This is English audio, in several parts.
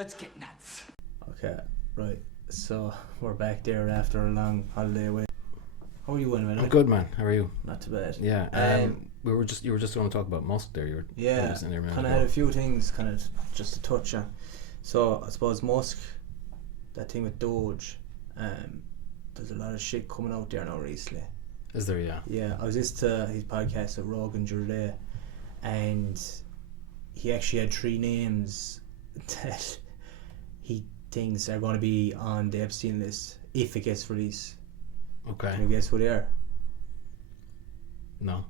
Let's get nuts. Okay, right. So we're back there after a long holiday away. How are you doing, man? I'm good, man. How are you? Not too bad. Yeah. You were just going to talk about Musk there. Yeah. Kind of had a few things, kind of just to touch on. So I suppose Musk, that thing with D.O.G.E. There's a lot of shit coming out there now recently. Is there? Yeah. Yeah, I was listening to his podcast with Rogan the other day, and he actually had 3 names that he thinks are going to be on the Epstein list if it gets released. Okay. Can you guess who they are? No.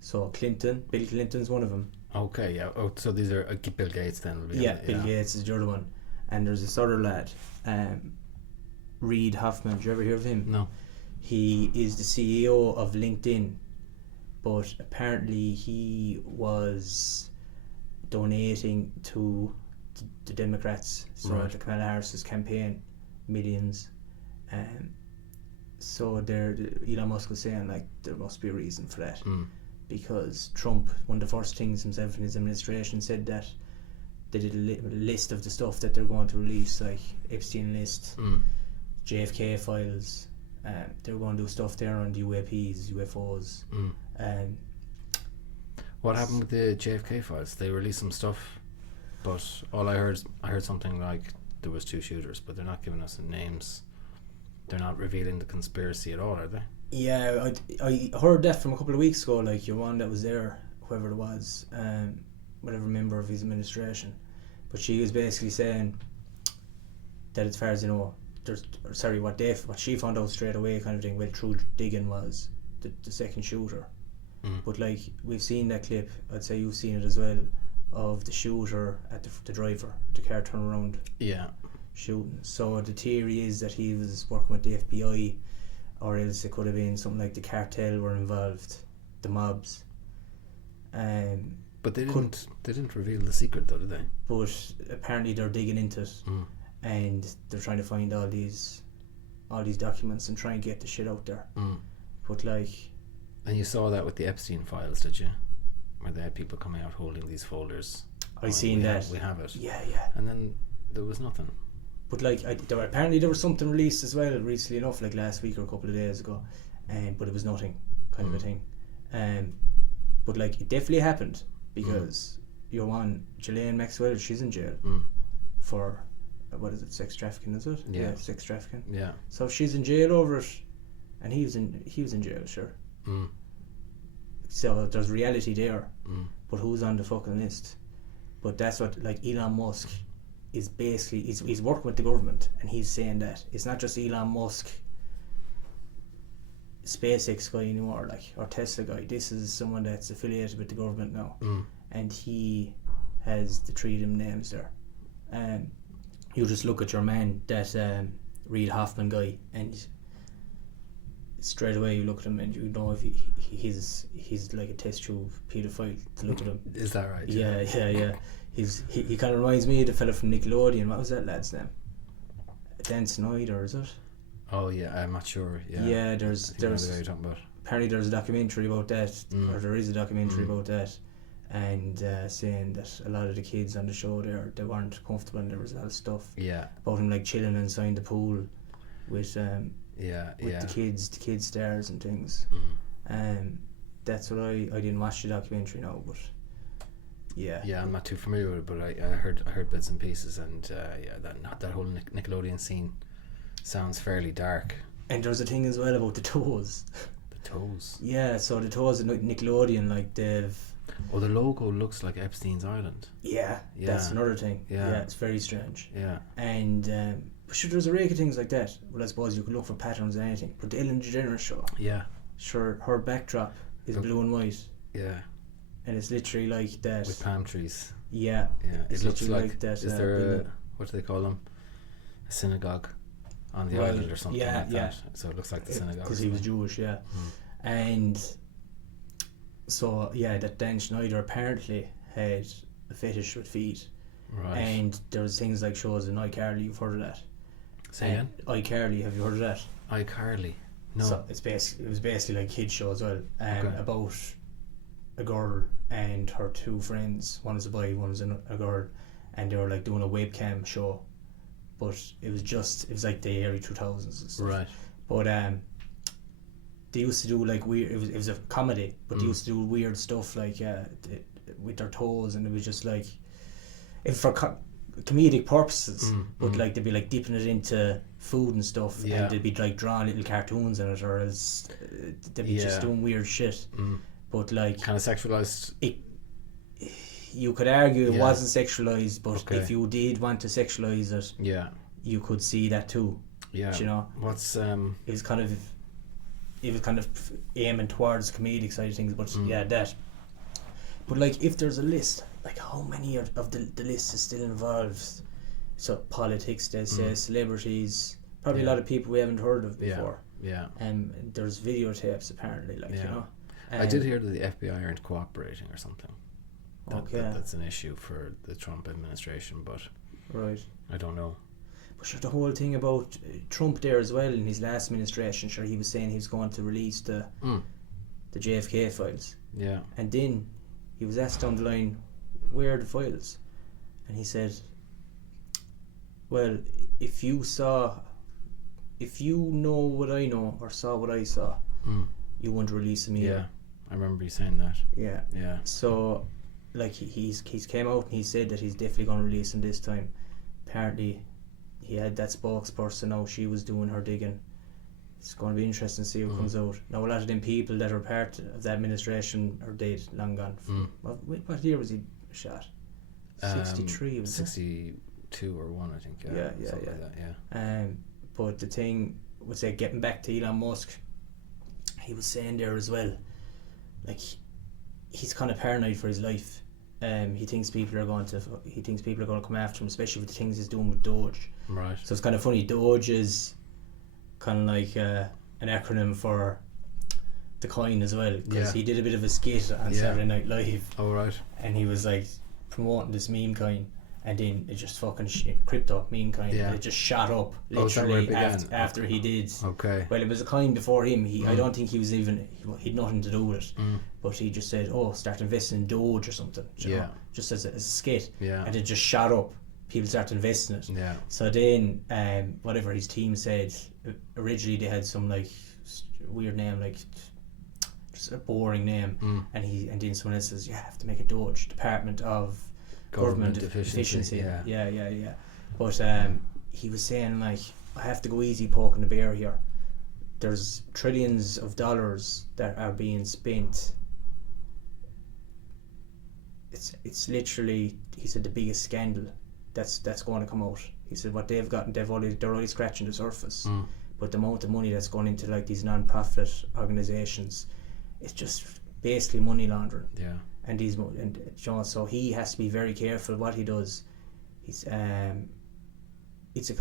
So Bill Clinton's one of them. Okay, yeah. Oh, so these are Bill Gates then? Will be Yeah, Bill Gates is the other one. And there's this other lad, Reid Hoffman. Did you ever hear of him? No. He is the CEO of LinkedIn, but apparently he was donating to the Democrats, so Right. to Kamala Harris's campaign, millions. So Elon Musk was saying like there must be a reason for that, because Trump, one of the first things himself in his administration, said that they did a list of the stuff that they're going to release, like Epstein list, JFK files. They were going to do stuff there on the UAPs, UFOs. What happened with the JFK files? They released some stuff, but all I heard something like there was 2 shooters, but they're not giving us names. They're not revealing the conspiracy at all, are they? Yeah, I heard that from a couple of weeks ago, like your one that was there, whoever it was, whatever member of his administration. But she was basically saying that as far as you know, what she found out straight away kind of thing, well, through digging, was the second shooter. But like, we've seen that clip, I'd say you've seen it as well, of the shooter at the driver, the car turnaround. Yeah. Shooting. So the theory is that he was working with the FBI, or else it could have been something like the cartel were involved, the mobs. But they didn't reveal the secret though, did they? But apparently they're digging into it, and they're trying to find all these documents and try and get the shit out there. But like. And you saw that with the Epstein files, did you? Where they had people coming out holding these folders. I seen that. We have it. Yeah. And then there was nothing. But like, there was something released as well recently enough, like last week or a couple of days ago, but it was nothing, kind of a thing. But like, it definitely happened, because your one, Ghislaine Maxwell, she's in jail for what is it, sex trafficking? Is it? Yeah, sex trafficking. Yeah. So she's in jail over it, and he was in jail, sure. So there's reality there, but who's on the fucking list? But that's what, like, Elon Musk is basically, he's working with the government, and he's saying that it's not just Elon Musk, SpaceX guy anymore, like, or Tesla guy. This is someone that's affiliated with the government now, and he has the 3 of them names there. You just look at your man, that Reid Hoffman guy, and straight away you look at him and you know if he's like a test tube paedophile to look at him. Is that right? Yeah. He kind of reminds me of the fella from Nickelodeon. What was that lad's name? Dan Snyder, is it? Oh yeah, I'm not sure. Yeah, there's the guy you're talking about. Apparently there's a documentary about that, or there is a documentary about that, and saying that a lot of the kids on the show there, they weren't comfortable, and there was a lot of stuff about him like chilling inside the pool with the kids stars and things. That's what I didn't watch the documentary now, but yeah, I'm not too familiar with it, but I heard bits and pieces, and that whole Nickelodeon scene sounds fairly dark. And there's a thing as well about the toes. The toes? Yeah, so the toes of Nickelodeon, like they've... Oh, the logo looks like Epstein's Island. Yeah, that's another thing. Yeah, it's very strange. Yeah. And but sure, there's a rake of things like that. Well, I suppose you could look for patterns in anything. But the Ellen DeGeneres show. Yeah. Sure, her backdrop is blue and white. Yeah. And it's literally like that. With palm trees. Yeah. Yeah. It looks like that. Is there what do they call them? A synagogue on the island or something like that. So it looks like the synagogue. Because he was Jewish, yeah. And so, that Dan Schneider apparently had a fetish with feet. Right. And there was things like shows in iCarly, you've heard of that. Say again? iCarly, have you heard of that? iCarly? No. So it was basically like kids show as well, about a girl and her 2 friends. One is a boy, one is a girl, and they were like doing a webcam show, but it was like the early 2000s and stuff. Right. But they used to do like weird. It was a comedy, but they used to do weird stuff like with their toes, and it was just like, if for comedic purposes, but like they'd be like dipping it into food and stuff, and they'd be like drawing little cartoons in it, or else they'd be just doing weird shit. But like kind of sexualized. You could argue it wasn't sexualized, but if you did want to sexualize it, you could see that too. Yeah, you know, what's it was kind of aiming towards the comedic side of things, but that. But like, if there's a list, like how many of the list is still involved? So politics, they say, celebrities, probably a lot of people we haven't heard of before. Yeah. And there's videotapes apparently, like you know. I did hear that the FBI aren't cooperating or something. That's an issue for the Trump administration, but I don't know. But sure, the whole thing about Trump there as well in his last administration, sure, he was saying he was going to release the JFK files. Yeah. And then he was asked down the line, where are the files? And he said, well, if you know what I know or saw what I saw, you wouldn't release them either. Yeah, I remember you saying that. Yeah. Yeah. So, like, he's came out and he said that he's definitely going to release them this time. Apparently, he had that spokesperson now, she was doing her digging. It's going to be interesting to see what comes out. Now, a lot of them people that are part of the administration are dead, long gone. What year was he shot? 63, was it? 62 or 1, I think. Yeah. Like that, but the thing was, like, getting back to Elon Musk, he was saying there as well, like, he's kind of paranoid for his life. He thinks people are going to come after him, especially with the things he's doing with D.O.G.E. Right. So it's kind of funny. D.O.G.E is kind of like an acronym for the coin as well, because he did a bit of a skit on Saturday Night Live. Oh, right. And he was like promoting this meme coin, and then it just fucking crypto meme coin. And it just shot up literally after he did. Okay. Well, it was a coin before him. I don't think he was even. He'd nothing to do with it. But he just said, "Oh, start investing in Doge or something." You know, just as a skit. Yeah. And it just shot up. People started investing in it. Yeah. So then, whatever his team said, originally they had some like weird name, like just a boring name, and then someone else says, "You have to make a Doge, Department of Government Efficiency." Yeah. But he was saying, like, I have to go easy poking the bear here. There's trillions of dollars that are being spent. It's literally, he said, the biggest scandal that's going to come out. He said what they've gotten, they're already scratching the surface. But the amount of money that's gone into like these non-profit organizations, it's just basically money laundering. Yeah. And John, so he has to be very careful what he does. He's it's a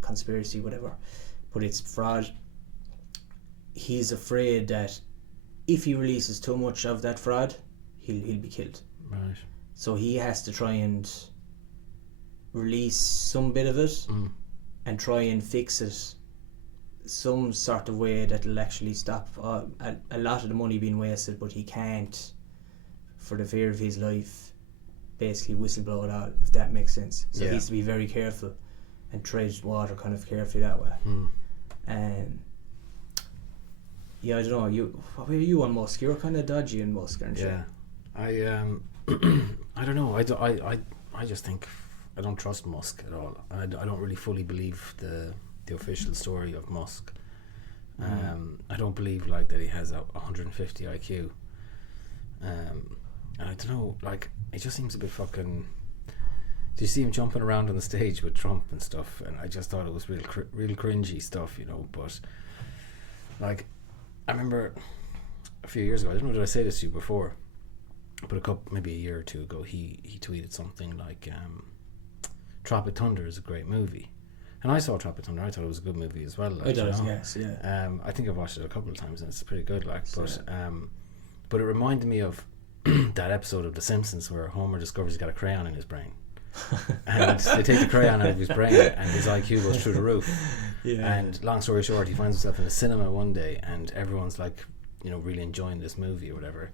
conspiracy, whatever, but it's fraud. He's afraid that if he releases too much of that fraud, he'll be killed. Right. So he has to try and release some bit of it and try and fix it some sort of way that'll actually stop a lot of the money being wasted, but he can't, for the fear of his life, basically whistleblow it all, if that makes sense. So he has to be very careful and tread water kind of carefully that way. I don't know, what were you on Musk? You're kind of dodgy on Musk, aren't you? I don't know, I just think I don't trust Musk at all. I don't really fully believe the official story of Musk. I don't believe like that he has a 150 IQ. And I don't know, like, it just seems a bit fucking. Do you see him jumping around on the stage with Trump and stuff? And I just thought it was real cringy stuff, you know. But like, I remember a few years ago, I don't know, did I say this to you before? But maybe a year or two ago, he tweeted something like, Tropic Thunder is a great movie. And I saw Tropic Thunder. I thought it was a good movie as well. Like, yes, yeah. I think I've watched it a couple of times and it's pretty good. Like, but it reminded me of that episode of The Simpsons where Homer discovers he's got a crayon in his brain, and they take the crayon out of his brain and his IQ goes through the roof. Yeah. And long story short, he finds himself in a cinema one day and everyone's like, you know, really enjoying this movie or whatever.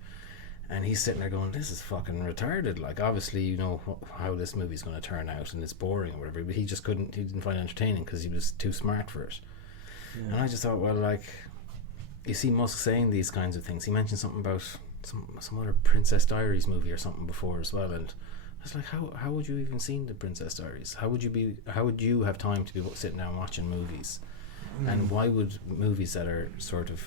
And he's sitting there going, this is fucking retarded. Like, obviously, you know how this movie's going to turn out, and it's boring or whatever. But he didn't find it entertaining because he was too smart for it. Yeah. And I just thought, well, like, you see Musk saying these kinds of things. He mentioned something about some other Princess Diaries movie or something before as well. And I was like, how would you even seen the Princess Diaries? How would you have time to be sitting down watching movies? And why would movies that are sort of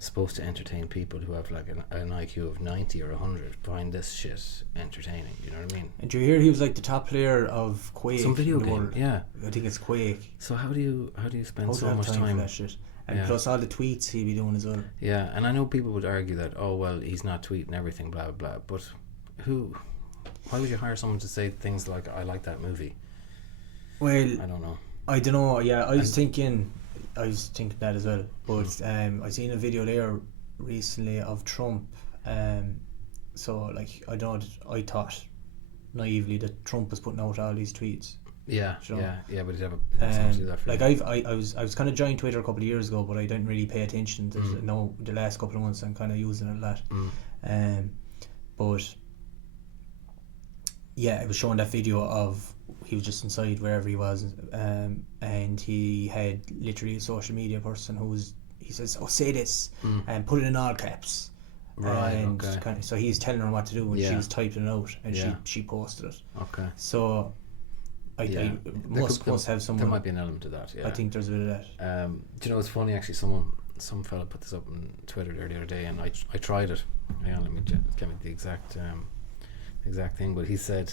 supposed to entertain people who have like an IQ of 90 or 100 find this shit entertaining? You know what I mean? And do you hear he was like the top player of Quake? Some video in the game, world? yeah. I think it's Quake. So how do you spend so much time time for that shit? And plus all the tweets he'd be doing as well. Yeah, and I know people would argue that, oh well, he's not tweeting everything, blah blah blah. But why would you hire someone to say things like, I like that movie? Well, I don't know. I don't know. Yeah, I was thinking that as well. But I seen a video there recently of Trump. So like I thought naively that Trump was putting out all these tweets. Yeah, you know? yeah, but he'd have something to do that for like you. I was kind of joined Twitter a couple of years ago, but I didn't really pay attention to the last couple of months. I'm kind of using it a lot. But yeah, it was showing that video of he was just inside wherever he was, and he had literally a social media person he says, oh, say this and put it in all caps. Right, and okay. Kind of, so he's telling her what to do, and she was typing it out, and she posted it. Okay. So Musk must have someone. There might be an element to that. Yeah. I think there's a bit of that. Do you know, it's funny actually. Some fella put this up on Twitter the other day, and I tried it. Hang on, let me get me the exact thing. But he said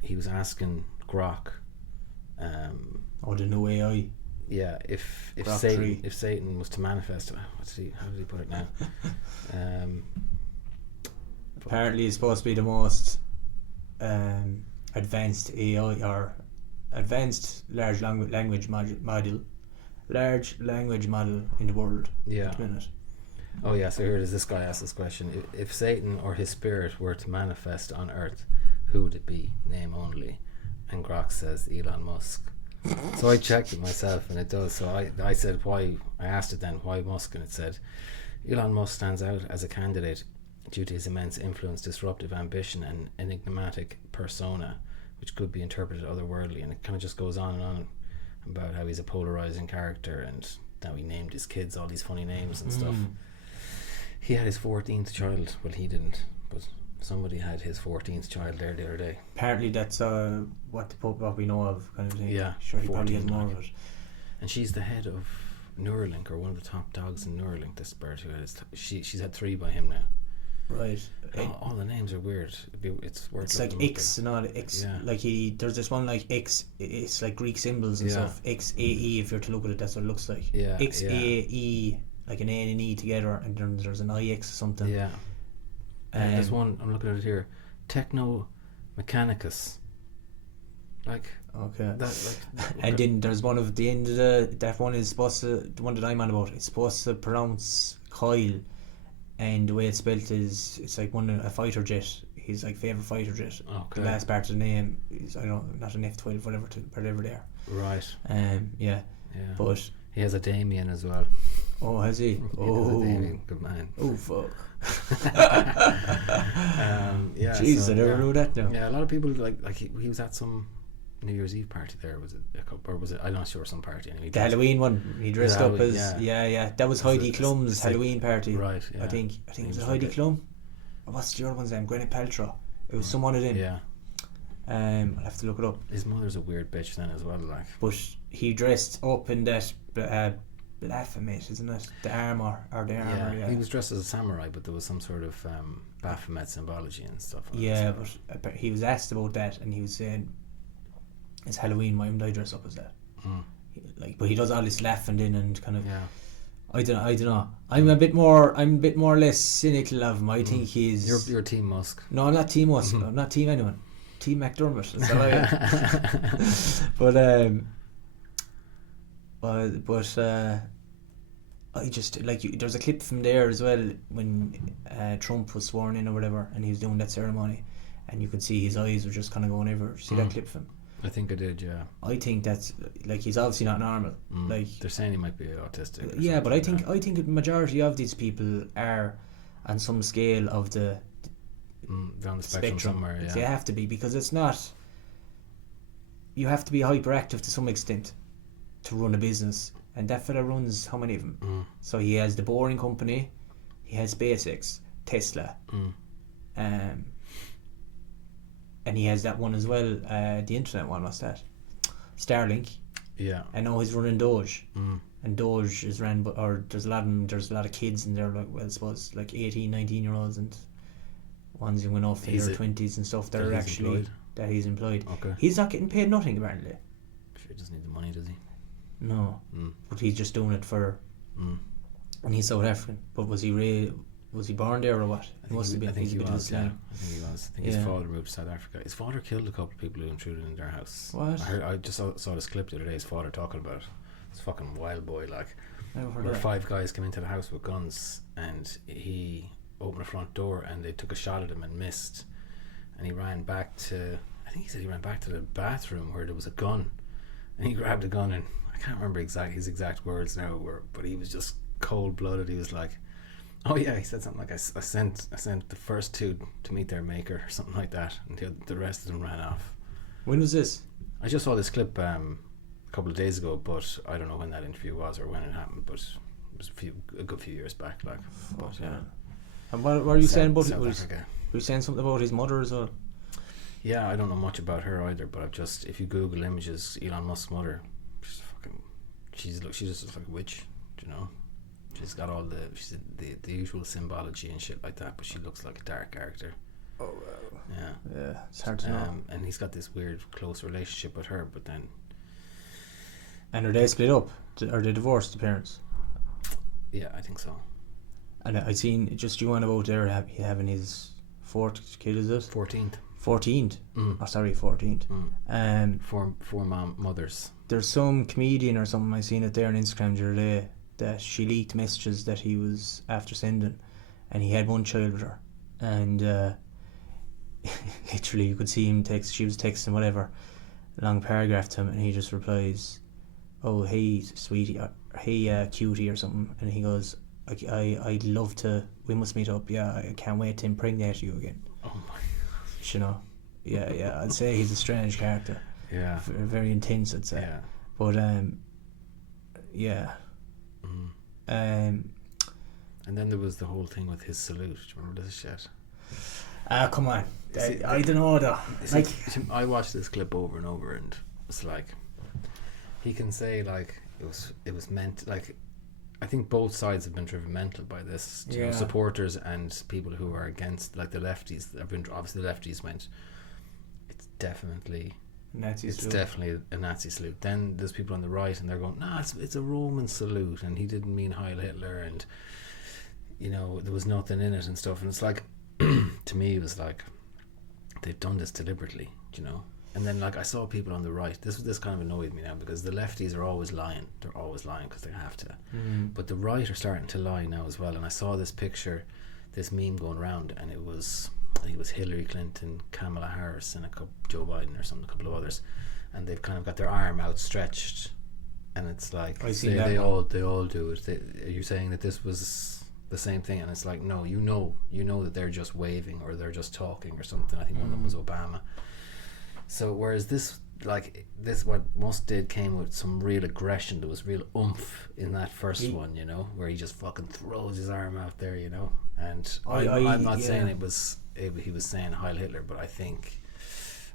he was asking Grok. The new AI. Yeah, if Satan was to manifest, how did he put it now? Apparently, it's supposed to be the most advanced AI or advanced large language model in the world. Yeah. At the minute. Oh yeah, so here it is. This guy asked this question: if Satan or his spirit were to manifest on Earth, who would it be? Name only. And Grok says Elon Musk. So I checked it myself, and it does. So I said, why? I asked it then, why Musk? And it said, Elon Musk stands out as a candidate due to his immense influence, disruptive ambition, and enigmatic persona, which could be interpreted otherworldly. And it kind of just goes on and on about how he's a polarizing character, and how he named his kids all these funny names and stuff. He had his 14th child. Well, he didn't, but somebody had his 14th child there the other day. Apparently that's what we know of, kind of thing. Yeah, sure, he probably has more of it. And she's the head of Neuralink, or one of the top dogs in Neuralink. This bird who has she's had 3 by him now. Right. All the names are weird. It's like X and all the X. Yeah. Like there's this one like X. It's like Greek symbols and stuff. XAE. If you're to look at it, that's what it looks like. Yeah. XAE, like an A and an E together, and then there's an IX or something. Yeah. And there's one, I'm looking at it here, Techno Mechanicus. Like, okay. And then there's one of the end of that one is supposed to, the one that I'm on about, it's supposed to pronounce Kyle, and the way it's spelled is, it's like a fighter jet, his like favourite fighter jet. Okay. The last part of the name is, I don't know, not an F-12, whatever they are. Right. Yeah. But he has a Damien as well. Oh, has he? Oh, good man. Oh, fuck. Yeah. Jeez, so, I never knew that now. Yeah, a lot of people like he was at some New Year's Eve party there. Was it a couple, or was it? I'm not sure. Some party. Anyway, the Halloween one. He dressed up as yeah. That was Heidi Klum's Halloween party. Right. Yeah. I think it was Heidi Klum. Or what's the other one's name? Gwyneth Paltrow. It was someone of them. Yeah. I'll have to look it up. His mother's a weird bitch then as well, like. But he dressed up in that Baphomet, isn't it? The armor. Yeah. He was dressed as a samurai, but there was some sort of Baphomet symbology and stuff. Yeah, but he was asked about that, and he was saying, "It's Halloween. Why would I dress up as that?" But he does all this laughing in and kind of. Yeah. I don't know. I'm a bit more or less cynical of him. I think he's. You're Team Musk. No, I'm not Team Musk. I'm not Team anyone. Team McDermott. That's all I am. But I just like there's a clip from there as well when Trump was sworn in or whatever, and he was doing that ceremony, and you could see his eyes were just kind of going over. See that clip from him? I think I did, yeah. I think that's like he's obviously not normal. Like they're saying he might be autistic. Yeah, but I think the majority of these people are on some scale of the down the spectrum somewhere. Yeah. They have to be, because it's not. You have to be hyperactive to some extent to run a business, and that fella runs how many of them? So he has the Boring Company, he has SpaceX, Tesla, and he has that one as well, the internet one. What's that? Starlink. Yeah. I know he's running D.O.G.E. And D.O.G.E. is ran, or there's a lot of kids in there, like, well, I suppose like 18, 19-year-olds and ones who went off in their 20s and stuff that are actually employed. That he's employed. Okay. He's not getting paid nothing apparently. Sure, he doesn't need the money, does he? No. But he's just doing it for. And he's South African. But was he born there or what? I think he was. I think his father moved to South Africa. His father killed a couple of people who intruded in their house. What? I just saw this clip the other day. His father talking about it. This fucking wild boy, like. Where 5 guys came into the house with guns, and he opened the front door, and they took a shot at him and missed. And he ran back to. I think he said he ran back to the bathroom where there was a gun, and he grabbed a gun, and I can't remember his exact words now, but he was just cold blooded. He was like, "Oh yeah," he said something like, "I sent the first 2 to meet their maker," or something like that, and the rest of them ran off. When was this? I just saw this clip a couple of days ago, but I don't know when that interview was or when it happened, but it was a good few years back, like. But, and what were you saying about South Africa? Were you saying something about his mother as well? Yeah, I don't know much about her either, but I've just, if you Google images, Elon Musk's mother, she just looks like a witch, you know. She's got all the usual symbology and shit like that, but she looks like a dark character. Oh wow. Yeah, it's hard to know. And he's got this weird close relationship with her, but then. And are they split up? Are they divorced, the parents? Yeah, I think so. And I seen just you on about there having his 4th kid, is it? 14th. 14th. Oh, sorry, 14th. Four mothers. There's some comedian or something, I seen it there on Instagram the other day, that she leaked messages that he was after sending, and he had one child with her, and literally you could see him she was texting whatever, a long paragraph to him, and he just replies, "Oh hey sweetie," or "Hey cutie," or something, and he goes, I'd love to, we must meet up, yeah, I can't wait to impregnate you again. Oh my God. You know, yeah, I'd say he's a strange character. Yeah. Very intense, I'd say. Yeah. But yeah. And then there was the whole thing with his salute. Do you remember this shit? Come on. I don't know though. Like, I watched this clip over and over, and it's like he can say like it was meant, like, I think both sides have been driven mental by this. You know, supporters and people who are against, like the lefties have been. Obviously, the lefties went, it's definitely definitely a Nazi salute. Then there's people on the right, and they're going, "Nah, it's a Roman salute, and he didn't mean Heil Hitler, and you know there was nothing in it and stuff." And it's like, to me, it was like they've done this deliberately, you know. And then, like, I saw people on the right. This kind of annoyed me now, because the lefties are always lying. They're always lying because they have to. But the right are starting to lie now as well. And I saw this picture, this meme going around, and it was, I think it was Hillary Clinton, Kamala Harris, and Joe Biden or something, a couple of others, and they've kind of got their arm outstretched, and it's like they all do it. Are you saying that this was the same thing? And it's like, no, you know that they're just waving or they're just talking or something. I think one of them was Obama. So whereas this, what Musk did came with some real aggression. There was real oomph in that first one, you know, where he just fucking throws his arm out there, you know. And I'm not saying he was saying Heil Hitler, but I think,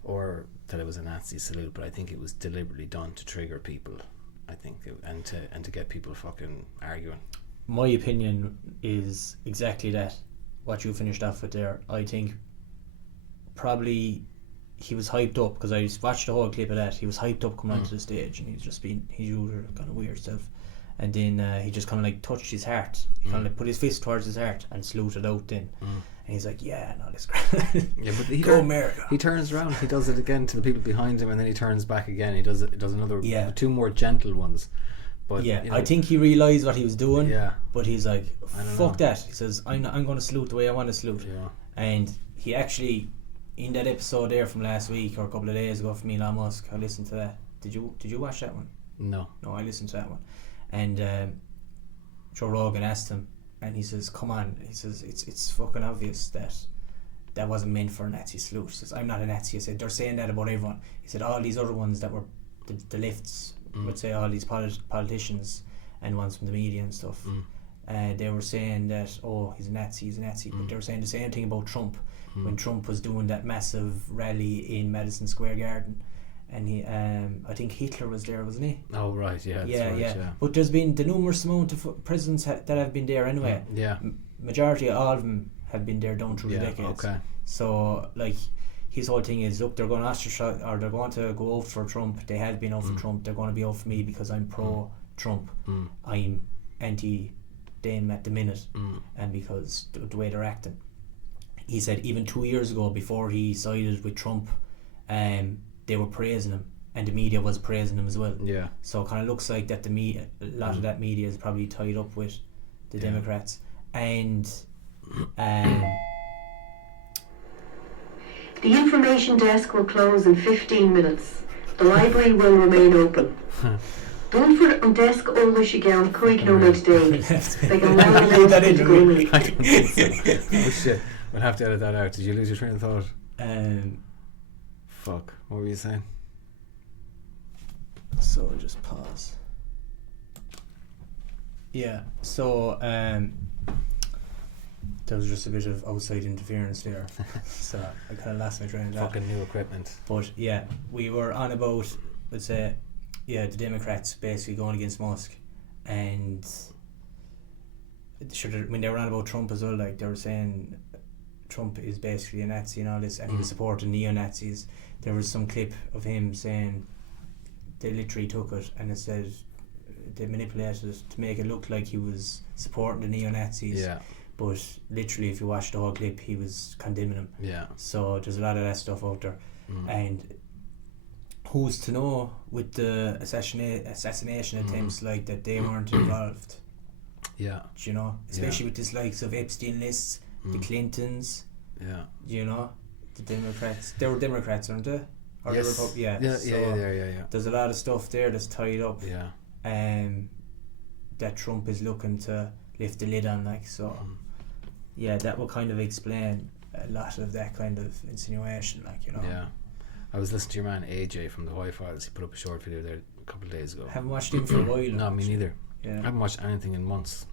or that it was a Nazi salute, but I think it was deliberately done to trigger people. I think, and to get people fucking arguing. My opinion is exactly that. What you finished off with there, I think probably. He was hyped up, because I just watched the whole clip of that. He was hyped up coming onto the stage, and he's just been his usual kind of weird stuff. And then he just kind of like touched his heart. He kind of like put his fist towards his heart and saluted out then. And he's like, "Yeah, no, this crap." Yeah, but go America. He turns around. He does it again to the people behind him, and then he turns back again. He does another. Yeah. 2 more gentle ones. But yeah, you know, I think he realised what he was doing. Yeah. But he's like, "Fuck that." He says, "I'm going to salute the way I want to salute." Yeah. And he actually, in that episode there from last week or a couple of days ago from Elon Musk, I listened to that. Did you watch that one? No, I listened to that one. And Joe Rogan asked him, and he says, come on, he says, it's fucking obvious that wasn't meant for a Nazi salute. He says, I'm not a Nazi. I said, they're saying that about everyone. He said, all these other ones that were the lefts would say, all these politicians and ones from the media and stuff, they were saying that, oh, he's a Nazi, but they were saying the same thing about Trump when Trump was doing that massive rally in Madison Square Garden, and he I think Hitler was there, wasn't he? Oh right, yeah, that's right, yeah. But there's been the numerous amount of presidents that have been there anyway. Majority of all of them have been there down through the decades. Okay. So like his whole thing is, look, they're going to ostracize, or they're going to go out for Trump. They have been out for Trump. They're going to be out for me because I'm pro Trump. I'm anti them at the minute, and because the way they're acting. He said even 2 years ago, before he sided with Trump, they were praising him, and the media was praising him as well. Yeah. So it kind of looks like that a lot of that media is probably tied up with the Democrats. And the information desk will close in 15 minutes. The library will remain open. Búlfar an desk óla sé gan chuig nóid day. Like a long that in going. I don't think so. Oh shit. We'll have to edit that out. Did you lose your train of thought? Fuck. What were you saying? So I'll just pause. Yeah. So there was just a bit of outside interference there. So I kind of lost my train of thought. Fucking new equipment. But yeah, we were on about, let's say, the Democrats basically going against Musk, and when they were on about Trump as well, like they were saying Trump is basically a Nazi and all this, and he was supporting neo-Nazis. There was some clip of him saying they literally took it and it said they manipulated it to make it look like he was supporting the neo-Nazis. Yeah. But literally, if you watch the whole clip, he was condemning them. Yeah. So there's a lot of that stuff out there, and who's to know with the assassination attempts like that they weren't involved? Yeah. Do you know, especially with this likes of Epstein lists, the Clintons. Yeah. You know, the Democrats. They were Democrats, aren't they? Or yes. The yeah. There's a lot of stuff there that's tied up. Yeah. That Trump is looking to lift the lid on, like so. Yeah, that will kind of explain a lot of that kind of insinuation, like, you know. Yeah. I was listening to your man AJ from the Y-Files. He put up a short video there a couple of days ago. Haven't watched him for a while. No, me neither. Yeah. I haven't watched anything in months.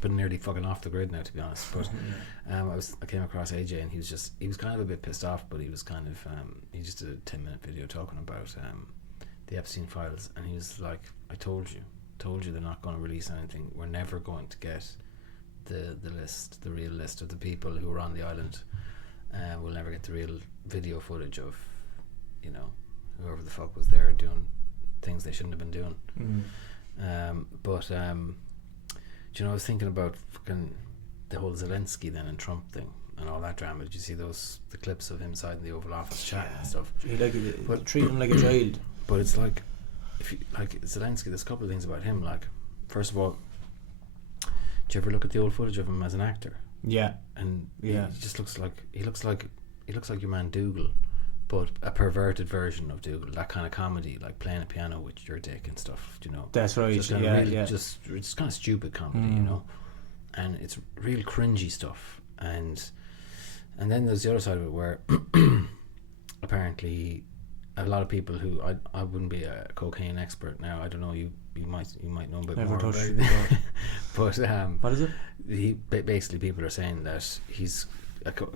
Been nearly fucking off the grid now, to be honest. But I came across AJ, and he was kind of a bit pissed off, but he was kind of he just did a 10-minute video talking about the Epstein files, and he was like, I told you they're not going to release anything. We're never going to get the real list of the people who were on the island. We'll never get the real video footage of, you know, whoever the fuck was there doing things they shouldn't have been doing. But do you know, I was thinking about fucking the whole Zelensky then and Trump thing and all that drama. Did you see the clips of him inside the Oval Office chat and stuff? But treat him like a child. But it's like, if you, like Zelensky, there's a couple of things about him. Like, first of all, did you ever look at the old footage of him as an actor? Yeah. And he just looks like your man Dougal, but a perverted version of Dougal. That kind of comedy, like playing a piano with your dick and stuff. You know. That's right. Just it's kind of stupid comedy, you know. And it's real cringy stuff. And then there's the other side of it where apparently a lot of people who I wouldn't be a cocaine expert now. I don't know, you might know a bit more about it. But what is it? Basically people are saying that he's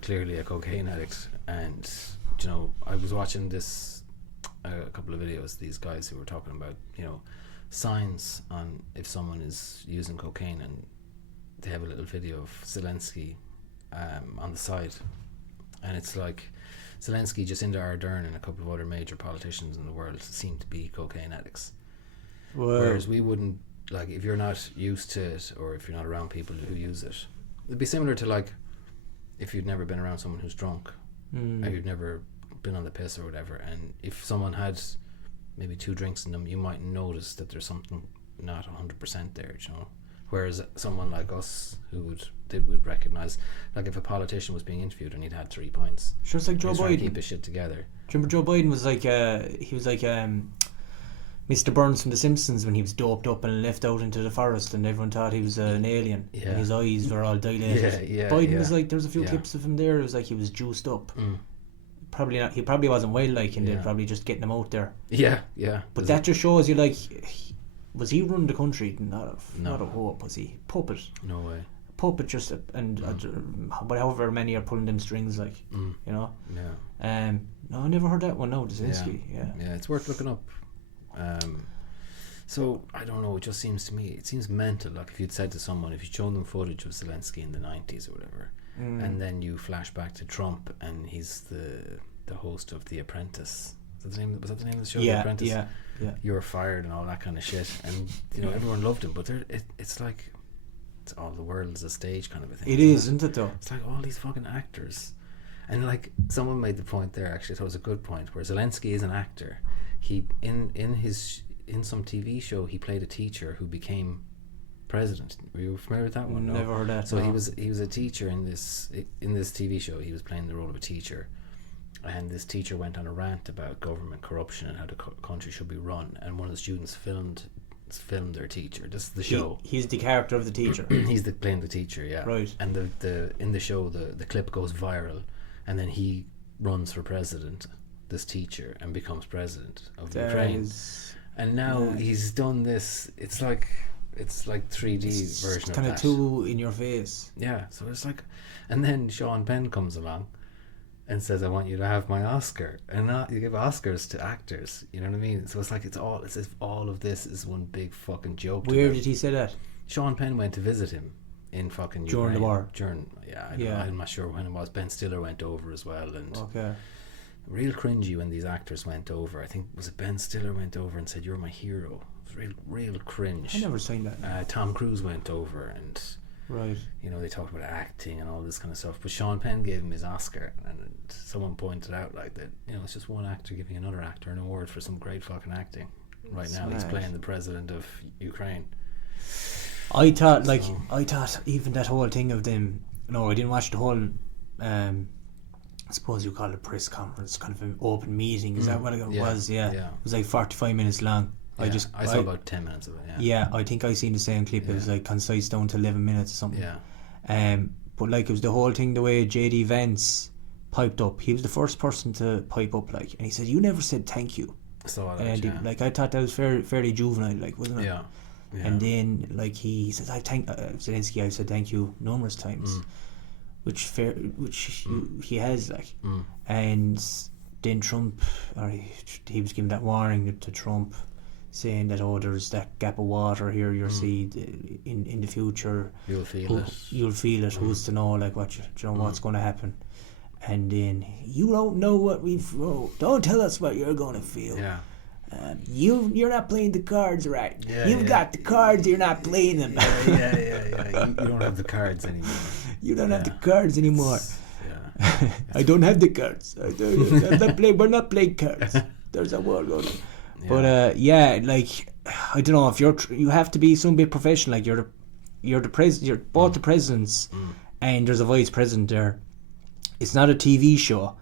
clearly a cocaine addict, and you know, I was watching this a couple of videos, these guys who were talking about, you know, signs on if someone is using cocaine, and they have a little video of Zelensky on the side, and it's like Zelensky, Jacinda Ardern, and a couple of other major politicians in the world seem to be cocaine addicts. Whoa. Whereas we wouldn't, like, if you're not used to it, or if you're not around people who use it, it'd be similar to like if you'd never been around someone who's drunk, or you'd never been on the piss or whatever, and if someone had maybe 2 drinks in them, you might notice that there's something not 100% there, you know. Whereas someone like us who would recognise, like if a politician was being interviewed and he'd had 3 pints, sure, it's like Joe Biden. Keep his shit together. Do you remember Joe Biden was like Mr. Burns from The Simpsons when he was doped up and left out into the forest and everyone thought he was an alien. Yeah. And his eyes were all dilated. Yeah, Biden was like, there's a few Yeah. clips of him there. It was like he was juiced up. Probably not. He probably wasn't well, like, and they're probably just getting him out there. Yeah. But that just shows you, like, was he running the country? Not a hope. Was he puppet? No way. Puppet just but however many are pulling them strings, like, you know. Yeah. No, I never heard that one. No, Zelensky. Yeah, it's worth looking up. So I don't know. It just seems to me, it seems mental. Like if you'd said to someone, if you'd shown them footage of Zelensky in the 90s or whatever, and then you flash back to Trump and he's the host of The Apprentice. Was that the name of the show? The Apprentice. Yeah. You were fired and all that kind of shit, and you know everyone loved him. But it's like it's all the world is a stage kind of a thing. It is, isn't it though? It's like all these fucking actors. And like someone made the point there, actually I thought it was a good point, where Zelensky is an actor. He in some TV show he played a teacher who became president. Were you familiar with that one? No? Never heard that. So he was a teacher in this TV show. He was playing the role of a teacher, and this teacher went on a rant about government corruption and how the country should be run. And one of the students filmed their teacher. This is the show. He's the character of the teacher. He's playing the teacher, yeah. Right. And the in the show the clip goes viral, and then he runs for president, this teacher, and becomes president of Ukraine. And now he's done this. It's like 3D version of that. Kind of too in your face. Yeah. So it's like, and then Sean Penn comes along and says, "I want you to have my Oscar," and you give Oscars to actors. You know what I mean? So it's like it's as if all of this is one big fucking joke. Where did he say that? Sean Penn went to visit him in fucking during Ukraine. the war. I'm not sure when it was. Ben Stiller went over as well, and okay. Real cringy when these actors went over. I think was it Ben Stiller went over and said, "You're my hero." It was real cringe. I never seen that. Tom Cruise went over and. Right. You know, they talked about acting and all this kind of stuff, but Sean Penn gave him his Oscar, and someone pointed out like that, you know, it's just one actor giving another actor an award for some great fucking acting. Right now he's playing the president of Ukraine. I thought even that whole thing of them, no, I didn't watch the whole I suppose you call it a press conference, kind of an open meeting. Is that what it was? Yeah. It was like 45 minutes long. I saw about 10 minutes of it. Yeah, I think I seen the same clip. It was like concise down to 11 minutes or something. Yeah. But like it was the whole thing, the way JD Vance piped up. He was the first person to pipe up, like, and he said, "You never said thank you." So like I thought that was fairly juvenile, like, wasn't it? Yeah. And then like he says, "I thank Zelensky. I said thank you numerous times," which he has, like, and then Trump, he was giving that warning to Trump, saying that there's that gap of water here. You'll see in the future. You'll feel it. Who's to know, like, what what's going to happen? And then you don't know what we've wrote. Don't tell us what you're going to feel. Yeah. You're not playing the cards right. You've got the cards. You're not playing them. Yeah. You don't have the cards anymore. You don't have the cards anymore. Yeah. I don't have the cards. We're not playing cards. There's a war going on. But like, I don't know, if you have to be some bit professional. Like you're the president. You're both the presidents, and there's a vice president there. It's not a TV show.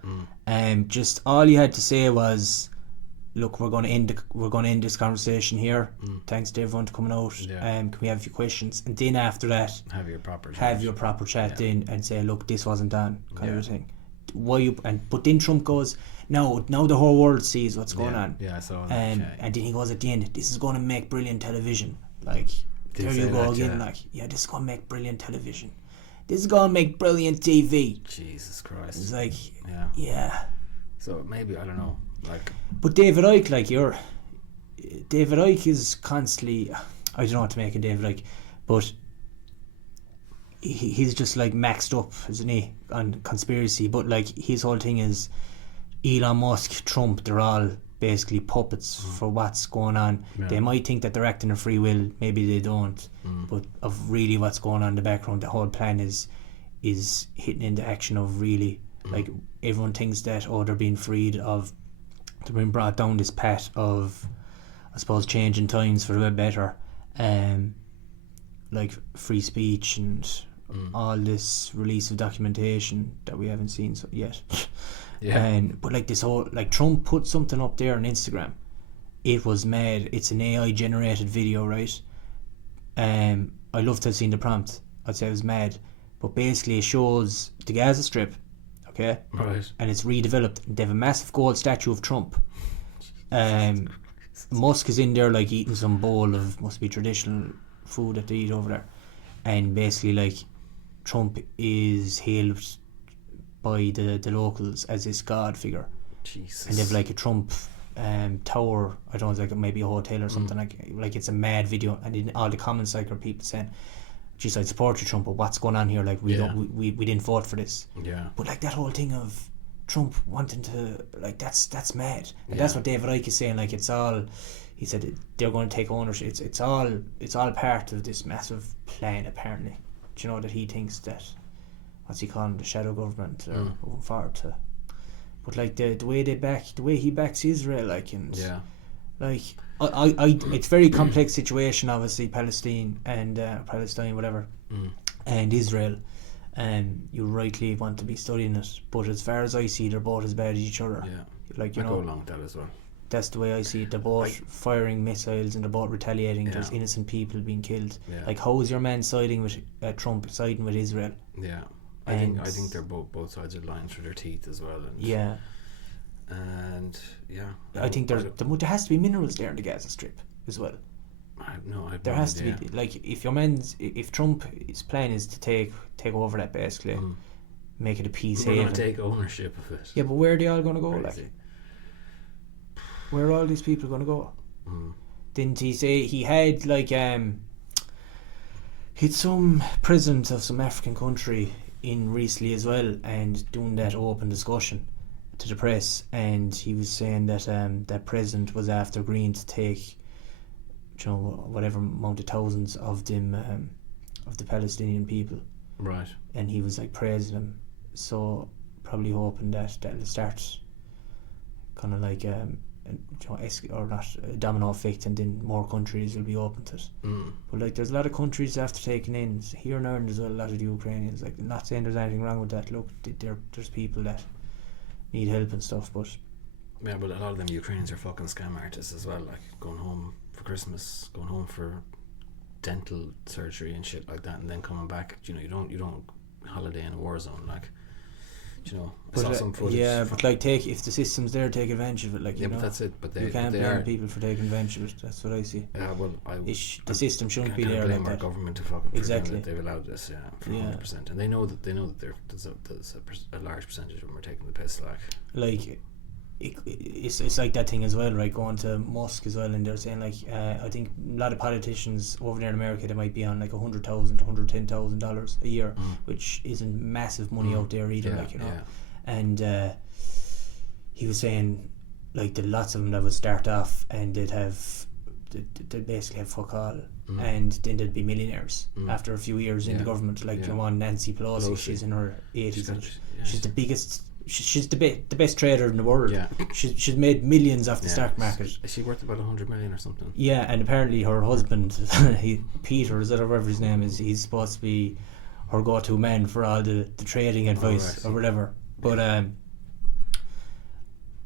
Just all you had to say was, "Look, we're going to end this conversation here. Thanks to everyone for coming out. Can we have a few questions?" And then after that, have your proper chat then, and say, "Look, this wasn't done," kind of a thing. But then Trump goes, now the whole world sees what's going on. Yeah, I saw that. And then he goes at the end, "This is going to make brilliant television." Like, there you go again. Like, this is going to make brilliant television. This is going to make brilliant TV. Jesus Christ. It's like, yeah. So maybe, I don't know. Like, but David Icke, like, David Icke is constantly, I don't know what to make of David Icke, but he's just like maxed up, isn't he, on conspiracy? But like, his whole thing is Elon Musk, Trump, they're all basically puppets for what's going on. They might think that they're acting in free will, maybe they don't, but of really what's going on in the background, the whole plan is hitting into action of really, like, everyone thinks that they're being freed of, they're being brought down this path of, I suppose, changing times for the better, like free speech and all this release of documentation that we haven't seen yet. But like this whole, like, Trump put something up there on Instagram, it was made. It's an AI generated video, right? I'd love to have seen the prompt. I'd say it was mad, but basically it shows the Gaza Strip, okay, Right. and it's redeveloped. They have a massive gold statue of Trump. Musk is in there like eating some bowl of must be traditional food that they eat over there, and basically like Trump is hailed by the locals as this god figure. Jesus. And they've like a Trump tower. I don't know, like maybe a hotel or something. Like it's a mad video, and in all the comments like are people saying, "Geez, I support you, Trump, but what's going on here? Like we don't we didn't vote for this." Yeah. But like that whole thing of Trump wanting to like that's mad, and that's what David Icke is saying. Like it's all, he said they're going to take ownership. It's all part of this massive plan apparently. Do you know that he thinks that what's he calling the shadow government or moving forward to. But like the way he backs Israel, like, and like I it's very complex situation, obviously Palestine whatever, and Israel, and you rightly want to be studying it, but as far as I see, they're both as bad as each other. Like I go along with that as well. That's the way I see it. They're both firing missiles and they're both retaliating. There's innocent people being killed. Like, how is your man siding with Trump, siding with Israel? I think they're both sides are lying through their teeth as well. And I think there has to be minerals there in the Gaza Strip as well. There has to be, like, if Trump's plan is to take over that, basically make it a peace haven. We're going to take ownership of it. Yeah, but where are they all going to go? Crazy. Like, where are all these people going to go? Didn't he say he had like he'd some president of some African country in recently as well, and doing that open discussion to the press, and he was saying that that president was after agreeing to take, you know, whatever amount of thousands of them of the Palestinian people, right? And he was like praising them, so probably hoping that that'll start kind of like or not a domino effect, and then more countries will be open to it. But like there's a lot of countries after taking in here in Ireland as well, a lot of the Ukrainians, like, not saying there's anything wrong with that. Look, there's people that need help and stuff, but a lot of them Ukrainians are fucking scam artists as well, like going home for Christmas, going home for dental surgery and shit like that, and then coming back. You know, you don't holiday in a war zone, like. You know, I saw some footage. But like, if the system's there, take advantage of it. Like, but that's it. But you can't blame people for taking advantage of it. That's what I see. Yeah, well, the system shouldn't be there blame like our that. government to fucking exactly that they've allowed this. 100%. And they know that there's a large percentage of them are taking the piss. Like it's like that thing as well, right? Going to Musk as well, and they're saying like I think a lot of politicians over there in America, they might be on like $100,000 to $110,000 a year, which isn't massive money out there either, like, you know. And he was saying like that lots of them that would start off and they'd basically have fuck all, and then they'd be millionaires after a few years in the government. Like, you know, Nancy Pelosi, she's in her 80s, she's the biggest. She's the best trader in the world. She's made millions off the stock market. Is she worth about 100 million or something? Yeah, and apparently her husband, Peter, is that whatever his name is, he's supposed to be her go-to man for all the trading advice or whatever. But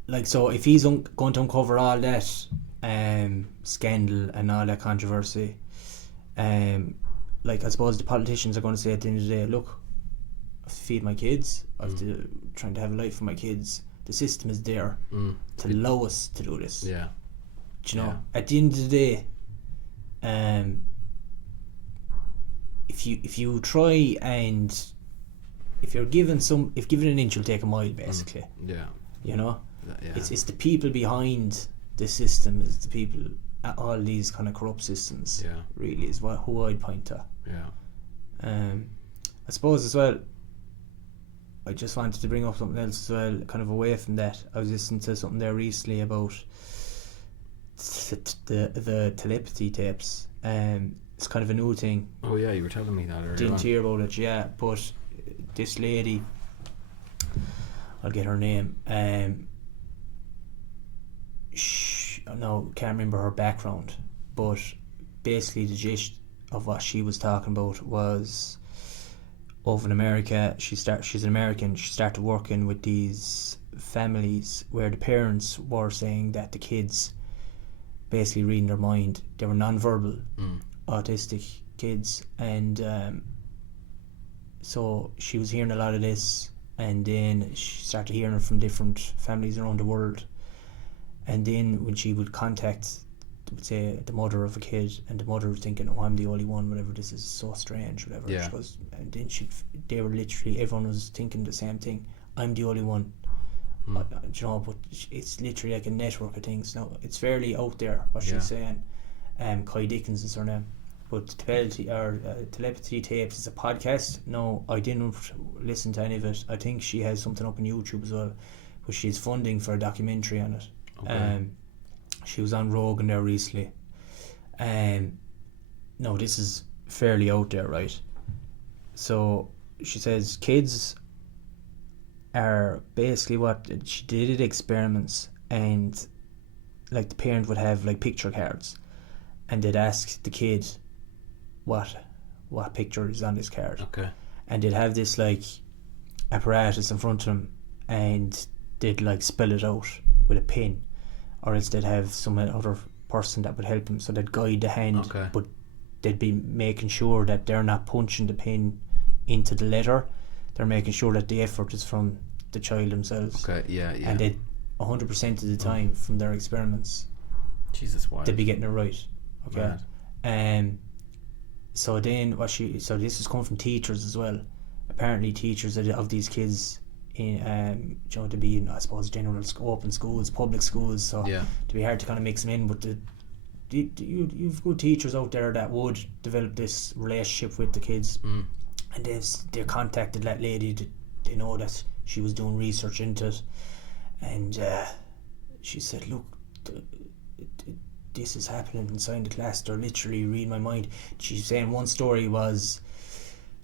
like, so if he's going to uncover all that scandal and all that controversy, like, I suppose the politicians are going to say at the end of the day, look, I have to feed my kids, I have to trying to have a life for my kids. The system is there to allow us to do this. Do you know? At the end of the day, if you try and if given an inch, you'll take a mile, basically. You know, it's the people behind the system, is the people at all these kind of corrupt systems. Really is who I'd point to. I suppose as well, I just wanted to bring up something else as well, kind of away from that. I was listening to something there recently about the telepathy tapes. It's kind of a new thing. Oh yeah, you were telling me that earlier. Didn't hear about it, yeah. But this lady, I'll get her name. No, can't remember her background. But basically, the gist of what she was talking about was, over in America, she's an American. She started working with these families where the parents were saying that the kids basically reading their mind. They were non-verbal, autistic kids, and so she was hearing a lot of this, and then she started hearing it from different families around the world. And then when she would contact, would say, the mother of a kid, and the mother was thinking, oh, I'm the only one, whatever, this is so strange, whatever. Yeah. She goes, and then they were literally, everyone was thinking the same thing, I'm the only one. But, you know, but it's literally like a network of things. Now, it's fairly out there, what she's saying. Kai Dickens is her name. But Telepathy Tapes is a podcast. No, I didn't listen to any of it. I think she has something up on YouTube as well, but she's funding for a documentary on it. Okay. She was on Rogan there recently. No, this is fairly out there, right? So she says kids are basically what she did experiments, and like the parent would have like picture cards, and they'd ask the kid what picture is on this card. Okay. And they'd have this like apparatus in front of them, and they'd like spell it out with a pen, or else they'd have some other person that would help them, so they'd guide the hand. Okay. But they'd be making sure that they're not punching the pen into the letter. They're making sure that the effort is from the child themselves. Okay. Yeah. And they 100% of the time from their experiments, Jesus, why? they'd be getting it right. Okay. Right. So then so this is coming from teachers as well. Apparently teachers of these kids in you know, to be in, I suppose, general open schools, public schools, so to be hard to kind of mix them in, but you've good teachers out there that would develop this relationship with the kids. And they contacted that lady. They know that she was doing research into it, and she said, look, this is happening inside the class. They're literally reading my mind. She's saying one story was,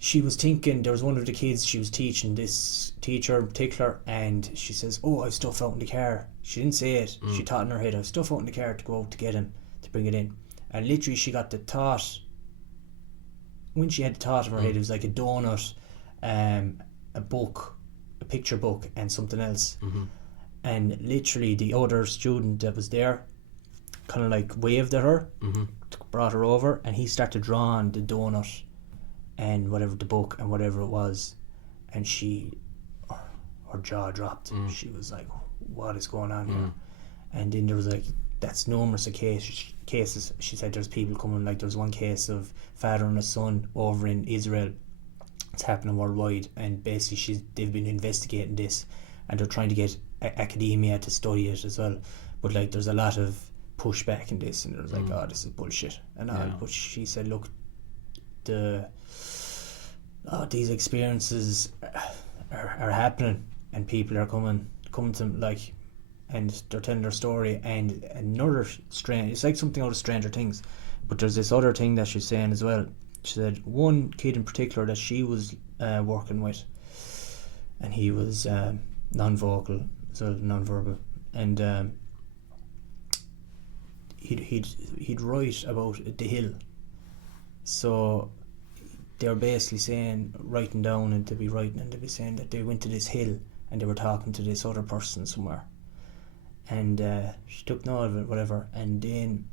she was thinking, there was one of the kids she was teaching, this teacher in particular, and she says, oh, I've stuff out in the car. She didn't say it. She thought in her head, I've stuff out in the car to go out to get him, to bring it in. And literally she got the thought, when she had the thought in her head, it was like a donut, a book, a picture book, and something else. And literally the other student that was there kind of like waved at her, brought her over, and he started drawing the donut and whatever, the book and whatever it was, and her jaw dropped. She was like, what is going on here? And then there was like, that's numerous of cases. She said there's people coming, like there's one case of father and a son over in Israel. It's happening worldwide, and basically they've been investigating this, and they're trying to get academia to study it as well. But like there's a lot of pushback in this, and there's like, oh, this is bullshit and all. But she said, look, these experiences are happening, and people are coming to them, like, and they're telling their story. And another strange, it's like something out of Stranger Things, but there's this other thing that she's saying as well. She said one kid in particular that she was working with, and he was non-vocal, so non-verbal, and he'd write about the hill. So they were basically saying, writing down, and they'd be saying that they went to this hill and they were talking to this other person somewhere, and she took note of it, whatever. And then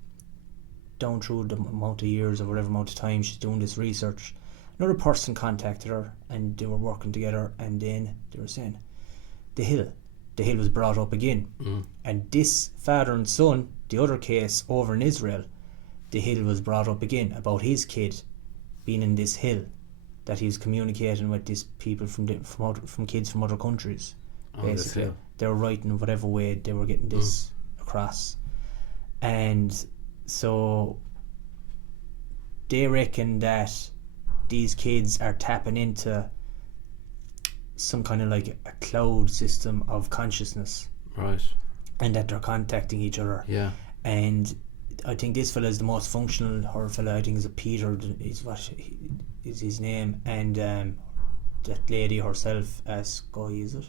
down through the amount of years or whatever amount of time she's doing this research, another person contacted her, and they were working together, and then they were saying the hill was brought up again. And this father and son, the other case over in Israel, the hill was brought up again about his kid being in this hill, that he was communicating with these people from kids from other countries. Basically they were writing whatever way they were getting this across. And so they reckon that these kids are tapping into some kind of like a cloud system of consciousness, right? And that they're contacting each other. And I think this fella is the most functional. Her fella, I think, is a Peter, is what is his name, and that lady herself, Guy, is it,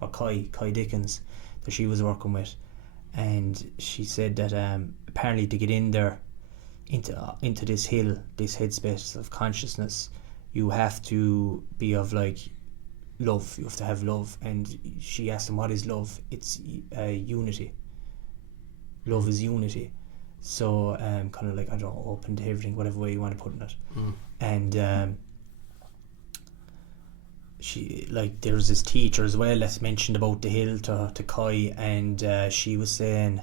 or Kai Dickens, that she was working with. And she said that apparently to get in there, into this hill, this headspace of consciousness, you have to be of like love. You have to have love. And she asked him, what is love? It's unity. Love is unity. So kind of like, I don't know, open to everything, whatever way you want to put it. And she, like, there's this teacher as well that's mentioned about the hill to Kai, and she was saying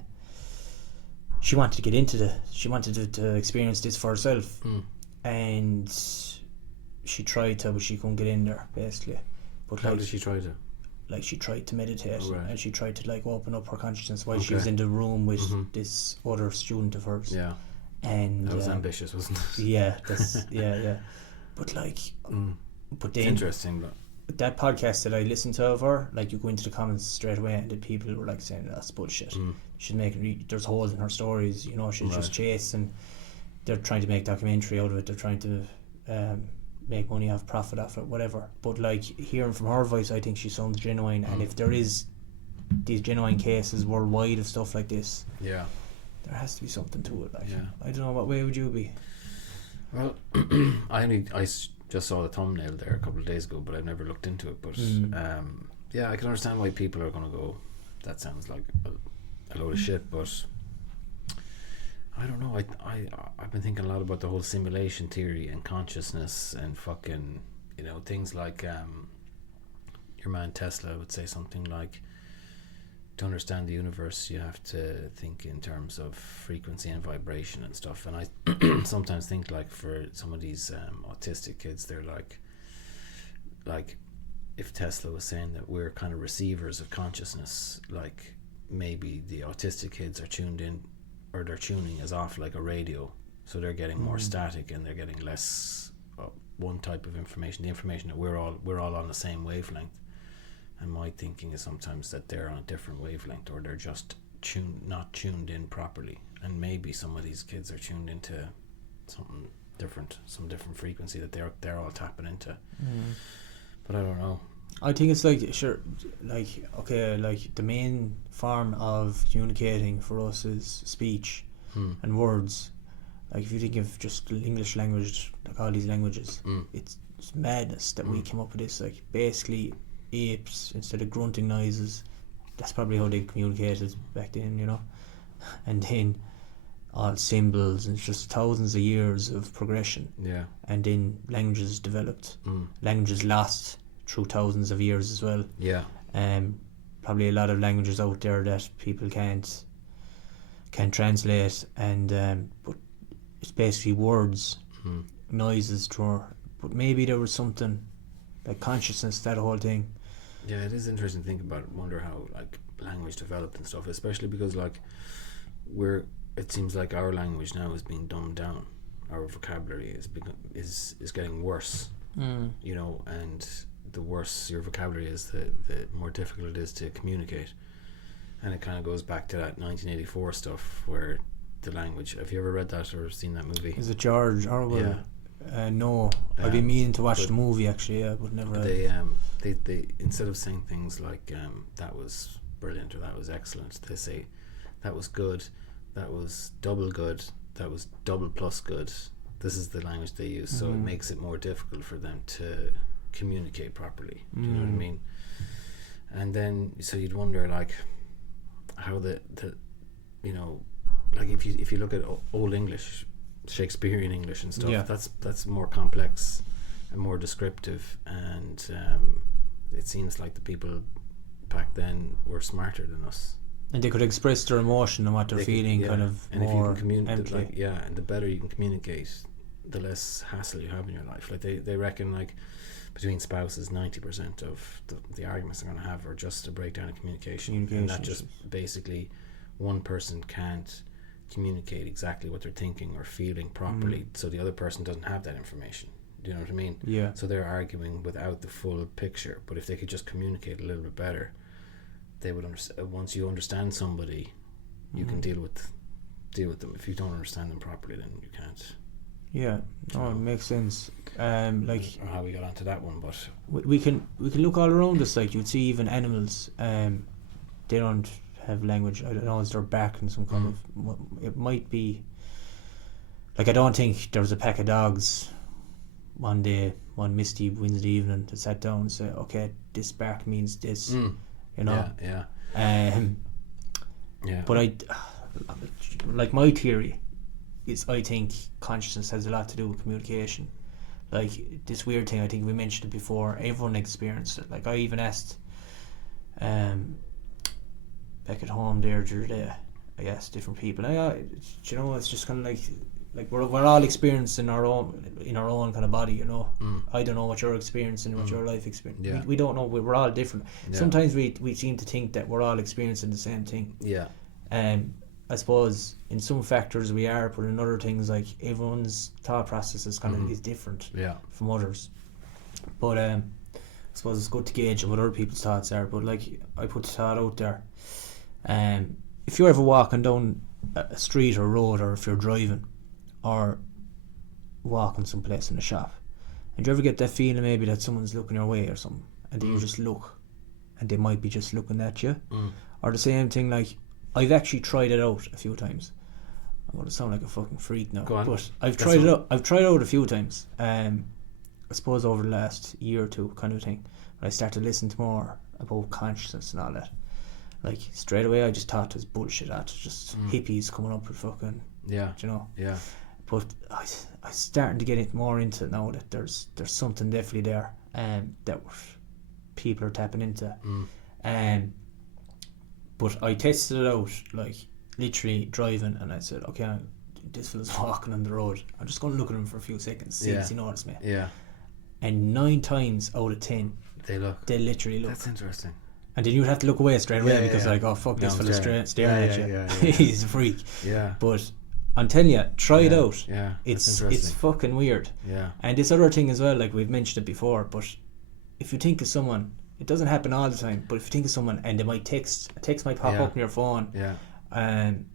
she wanted to get into she wanted to experience this for herself, and she tried to, but she couldn't get in there, basically. But how did she try to? Like, she tried to meditate, right. and she tried to, like, open up her consciousness while she was in the room with this other student of hers. Yeah. And that was ambitious, wasn't it? Yeah, that's yeah. But like, but then it's interesting, but that podcast that I listened to of her, like, you go into the comments straight away, and the people were like saying that's bullshit. She's making there's holes in her stories, you know. She's just chasing. They're trying to make documentary out of it. They're trying to make money off, profit off it, whatever. But like, hearing from her voice, I think she sounds genuine. And if there is these genuine cases worldwide of stuff like this, yeah, there has to be something to it. Like, I don't know, what way would you be? Well, I just saw the thumbnail there a couple of days ago, but I've never looked into it. But yeah, I can understand why people are going to go, that sounds like a load of shit. But I don't know. I've been thinking a lot about the whole simulation theory and consciousness and fucking, you know, things like your man Tesla would say something like, to understand the universe you have to think in terms of frequency and vibration and stuff. And I sometimes think, like, for some of these autistic kids, they're like if Tesla was saying that we're kind of receivers of consciousness, like maybe the autistic kids are tuned in, or their tuning is off like a radio, so they're getting more static and they're getting less one type of information, the information that we're all on the same wavelength. And my thinking is sometimes that they're on a different wavelength, or they're just not tuned in properly. And maybe some of these kids are tuned into something different, some different frequency that they're all tapping into. But I don't know. I think it's like, sure, like, okay, like the main form of communicating for us is speech and words. Like, if you think of just the English language, like all these languages, it's madness that we came up with this. Like, basically, apes, instead of grunting noises, that's probably how they communicated back then, you know. And then all symbols, and it's just thousands of years of progression. Yeah. And then languages developed, languages lost through thousands of years as well. Yeah. Probably a lot of languages out there that people can't translate, and but it's basically words, noises, but maybe there was something like consciousness, that whole thing. Yeah, it is interesting to think about it. Wonder how, like, language developed and stuff, especially because, like, it seems like our language now is being dumbed down. Our vocabulary is getting worse, you know, and the worse your vocabulary is, the more difficult it is to communicate. And it kind of goes back to that 1984 stuff where the language, have you ever read that or seen that movie? Is it George Orwell? Yeah. No, I've been meaning to watch the movie, actually, but never. They instead of saying things like that was brilliant or that was excellent, they say that was good, that was double good, that was double plus good. This is the language they use, so it makes it more difficult for them to communicate properly. Do you know what I mean? And then, so you'd wonder, like, how the you know, like, if you look at Old English, Shakespearean English and stuff, that's more complex and more descriptive, and it seems like the people back then were smarter than us, and they could express their emotion and what they're feeling, kind of, and more if you can communicate, empty. and the better you can communicate, the less hassle you have in your life. Like, they reckon, like, between spouses, 90% of the arguments they're going to have are just a breakdown of communication, and that just basically one person can't communicate exactly what they're thinking or feeling properly, so the other person doesn't have that information. Do you know what I mean? Yeah. So they're arguing without the full picture. But if they could just communicate a little bit better, they would understand. Once you understand somebody, you can deal with them. If you don't understand them properly, then you can't. Yeah. No, it makes sense. Like, or how we got onto that one, but we can look all around us. Like, you'd see even animals. They don't have language. I don't know, is their back in some kind of, it might be, like, I don't think there was a pack of dogs one day, one misty Wednesday evening, that sat down and said, okay, this bark means this, you know. yeah But like my theory is I think consciousness has a lot to do with communication. Like this weird thing, I think we mentioned it before, everyone experienced it. Like I even asked back at home there the other day, I asked different people, you know, it's just kind of like we're all experiencing our own kind of body, you know. I don't know what you're experiencing, what your life experience. Yeah. We don't know. We're all different. Yeah. Sometimes we seem to think that we're all experiencing the same thing. Yeah. I suppose in some factors we are, but in other things, like everyone's thought process is kind of is different from others. But I suppose it's good to gauge what other people's thoughts are. But like I put the thought out there, if you're ever walking down a street or road, or if you're driving or walking someplace in a shop, and you ever get that feeling maybe that someone's looking your way or something, and then you just look and they might be just looking at you, or the same thing, like I've actually tried it out a few times. I'm going to sound like a fucking freak now, but I've tried it out a few times. I suppose over the last year or two, kind of thing, when I started to listen to more about consciousness and all that. Like straight away I just thought it was bullshit. That just hippies coming up with fucking, you know. Yeah. But I'm starting to get it more into it now, that there's something definitely there, that people are tapping into. But I tested it out, like literally driving, and I said, okay, this fella's walking on the road, I'm just going to look at him for a few seconds, see if he notices me. Yeah. And 9 times out of 10, they literally look. That's interesting. And then you'd have to look away straight away, because like, oh fuck, this fella's staring at you. He's a freak. Yeah. But I'm telling you, try it out. Yeah. It's fucking weird. Yeah. And this other thing as well, like we've mentioned it before, but if you think of someone, it doesn't happen all the time, but if you think of someone and they might a text might pop up on your phone, and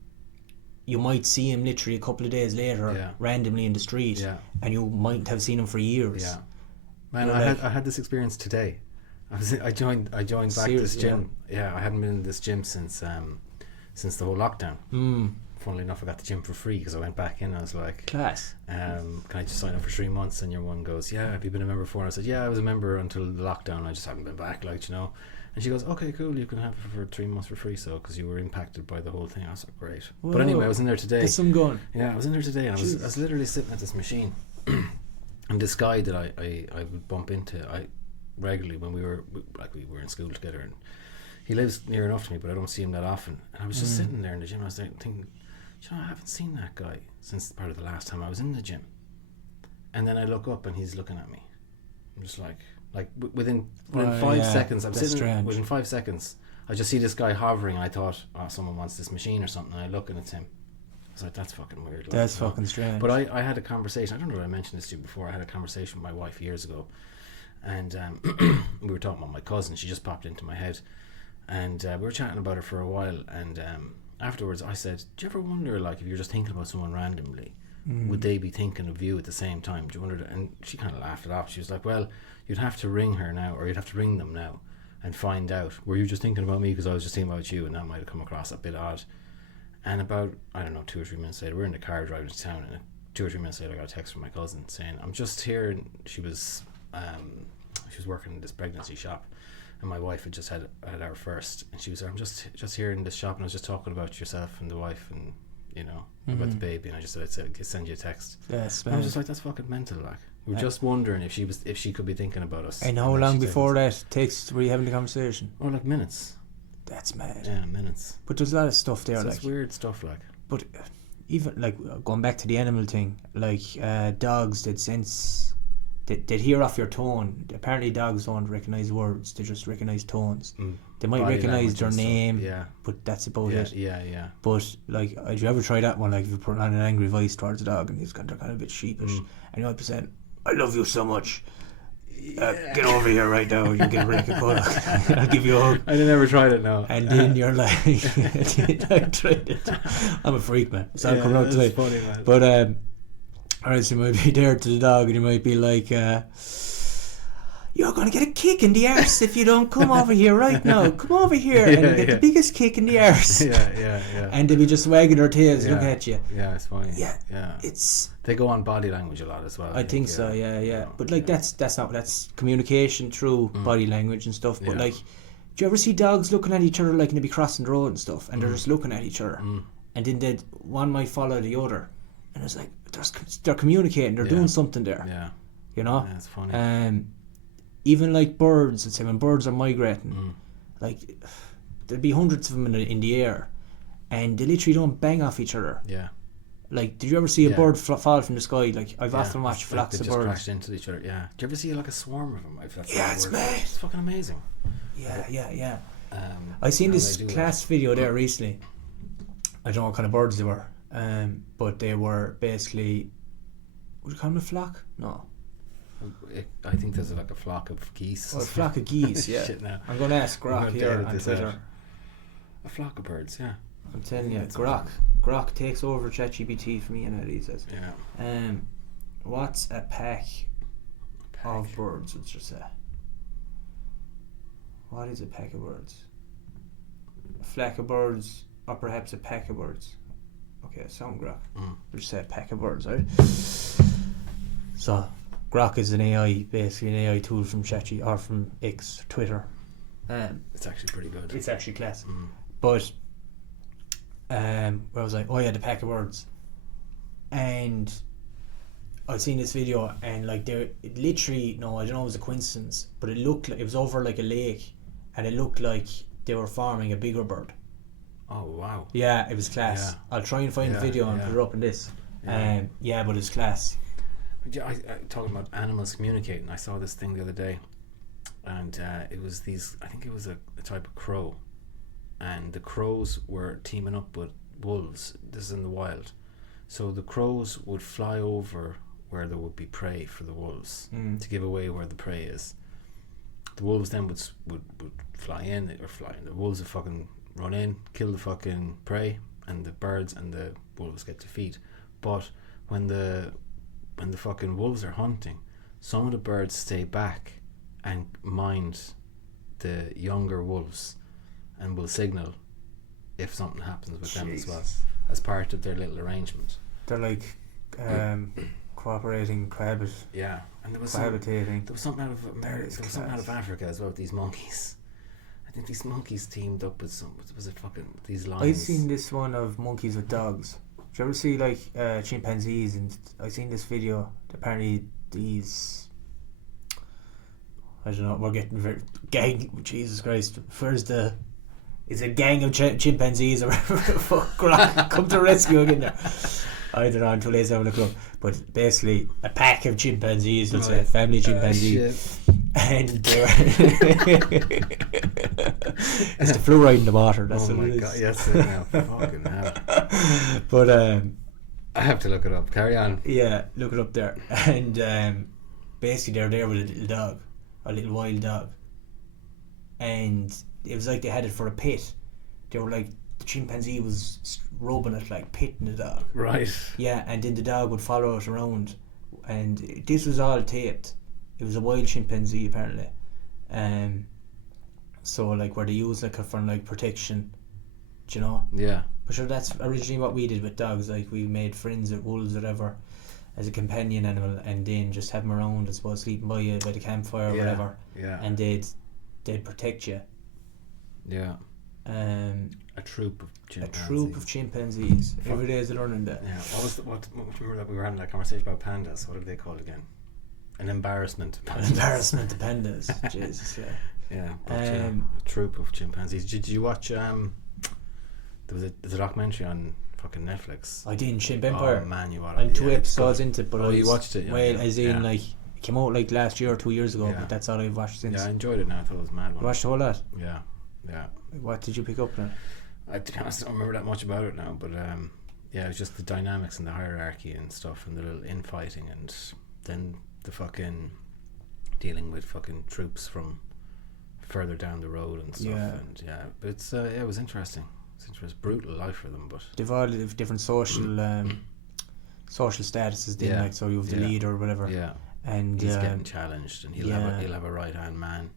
you might see him literally a couple of days later randomly in the street, and you might have seen him for years. Yeah. Man, you know, I had this experience today. I joined back this gym. Yeah, I hadn't been in this gym since the whole lockdown. Funnily enough, I got the gym for free because I went back in. I was like, class. Can I just sign up for 3 months? And your one goes, yeah, have you been a member before? And I said, yeah, I was a member until the lockdown. I just haven't been back, like, you know. And she goes, okay, cool, you can have it for 3 months for free, so, because you were impacted by the whole thing. I was like, great. Whoa. But anyway, I was in there today. There's some going. Yeah, I was in there today, and I was literally sitting at this machine. And this guy that I would bump into regularly when we were in school together, and he lives near enough to me, but I don't see him that often. And I was just sitting there in the gym, I was thinking, you know, I haven't seen that guy since part of the last time I was in the gym. And then I look up and he's looking at me. I'm just like within 5 seconds, I'm sitting strange. Within 5 seconds, I just see this guy hovering, and I thought, oh, someone wants this machine or something, and I look and it's him. I was like, that's fucking weird. Like, that's fucking strange. But I had a conversation, I don't know if I mentioned this to you before, I had a conversation with my wife years ago, and we were talking about my cousin. She just popped into my head, and we were chatting about her for a while, and afterwards I said, do you ever wonder, like, if you're just thinking about someone randomly, would they be thinking of you at the same time? Do you wonder? And she kind of laughed it off. She was like, well, you'd have to ring her now, or you'd have to ring them now and find out, were you just thinking about me because I was just thinking about you? And that might have come across a bit odd. And about, I don't know, 2 or 3 minutes later, we're in the car driving to town, and 2 or 3 minutes later I got a text from my cousin saying, I'm just here. And she was working in this pregnancy shop, and my wife had just had our first, and she was like, I'm just here in this shop, and I was just talking about yourself and the wife, and you know, about the baby, and I just said I'd send you a text. Yes, I was just like, that's fucking mental. Like, we were just wondering if she could be thinking about us. And how long before that takes were you having the conversation? Oh, like minutes. That's mad. Yeah, minutes. But there's a lot of stuff there, like weird stuff, like. But even like going back to the animal thing, like dogs, they'd sense. They'd hear off your tone. Apparently dogs don't recognise words, they just recognise tones. They might recognise their name, but that's about it. Yeah. But like, did you ever try that one, like if you put on an angry voice towards a dog and they're kind of a bit sheepish, and you might be saying, I love you so much, get over here right now, you get a break of cut. I'll give you a hug. I never tried it now. And then you're like, I tried it. I'm a freak, man. It's not coming out today. Funny, man. But alright, so you might be there to the dog, and you might be like, you're going to get a kick in the arse if you don't come over here right now. Come over here and you get the biggest kick in the arse. Yeah. And they'll be just wagging their tails, look at you. Yeah, it's funny. Yeah. They go on body language a lot as well. I think so, yeah. But like that's communication through body language and stuff. But like, do you ever see dogs looking at each other, like, and they be crossing the road and stuff, and they're just looking at each other? and then one might follow the other, and it's like they're communicating, they're doing something there. Yeah. You know. Yeah, it's funny. Even like birds, let's say when birds are migrating, like there'll be hundreds of them in the air, and they literally don't bang off each other. Yeah. Like, did you ever see a bird fall from the sky? Like, I've often watched flocks of just birds. crashed into each other. Yeah. Do you ever see like a swarm of them? It's mad. It's fucking amazing. Yeah. I seen this class video there recently. I don't know what kind of birds they were, but they were basically. Would you call them a flock? No. I think there's like a flock of geese. Oh, a flock of geese. Yeah. Shit now. I'm going to ask Grok here on Twitter. A flock of birds. Yeah. I'm telling you, Grok takes over ChatGPT for me, and he says. Yeah. What's a pack of birds? Let's just say. What is a pack of birds? A flock of birds, or perhaps a pack of birds? Okay, sound Grok. Let's say a pack of birds, right? So, Grok is an AI, basically an AI tool from ChatGPT or from X, Twitter. It's actually pretty good. It's actually class. But where was I? Oh yeah, the pack of birds. And I seen this video, and like it literally, no, I don't know, it was a coincidence, but it looked like it was over like a lake, and it looked like they were farming a bigger bird. Oh wow. Yeah, it was class. Yeah. I'll try and find the video and put it up in this. Yeah. But it's class. I talking about animals communicating. I saw this thing the other day, and it was these. I think it was a type of crow, and the crows were teaming up with wolves. This is in the wild, so the crows would fly over where there would be prey for the wolves to give away where the prey is. The wolves then would fly in. The wolves would fucking run in, kill the fucking prey, and the birds and the wolves get to feed. But when the fucking wolves are hunting, some of the birds stay back and mind the younger wolves and will signal if something happens with them as well, as part of their little arrangement. They're like cooperating, yeah, and there was cohabitating. Something out of America. There was something out of Africa as well with these monkeys. I think these monkeys teamed up with these lions. I've seen this one of monkeys with dogs. Do you ever see like chimpanzees? And I seen this video. Apparently these, I don't know, we're getting very gang. Jesus Christ, it's a gang of chimpanzees or whatever. Fuck, come to rescue again there. I don't know, until later on the club. But basically a pack of chimpanzees, let's say, family chimpanzees. And they were it's the fluoride in the water, that's what it is. God, yes, now. Fucking hell. But I have to look it up. Carry on. Yeah, look it up there. And basically they're there with a little dog, a little wild dog, and it was like they had it for a pet. They were like, the chimpanzee was rubbing it, like pitting the dog. Right. Yeah, and then the dog would follow it around, and this was all taped. It was a wild chimpanzee apparently, so like where they use like for like protection, do you know? Yeah. But sure, that's originally what we did with dogs. Like we made friends with wolves or whatever, as a companion animal, and then just have them around, I suppose, sleeping by you by the campfire or whatever. Yeah. And they'd protect you. Yeah. A troop of chimpanzees. A troop of chimpanzees. Every day is learning that. Yeah. What remember that we were having that conversation about pandas? What are they called again? An embarrassment to pandas. An embarrassment to pandas. Jesus, yeah. Yeah. But, a troop of chimpanzees. Did you watch? There was a documentary on fucking Netflix. I didn't. Chimp Empire. Oh man, you watched. I'm 2 episodes into it, but you watched it. Yeah, well, as in like it came out like last year or 2 years ago, but that's all I've watched since. Yeah, I enjoyed it. Now I thought it was mad. You watched the whole lot. Yeah. What did you pick up then? To be honest, I don't remember that much about it now, but it was just the dynamics and the hierarchy and stuff, and the little infighting, and then the fucking dealing with fucking troops from further down the road and stuff. And but it's it was interesting. It's brutal life for them, but they've all different social statuses. Then like, so you have the leader or whatever. Yeah, and he's getting challenged, and he'll have a right hand man.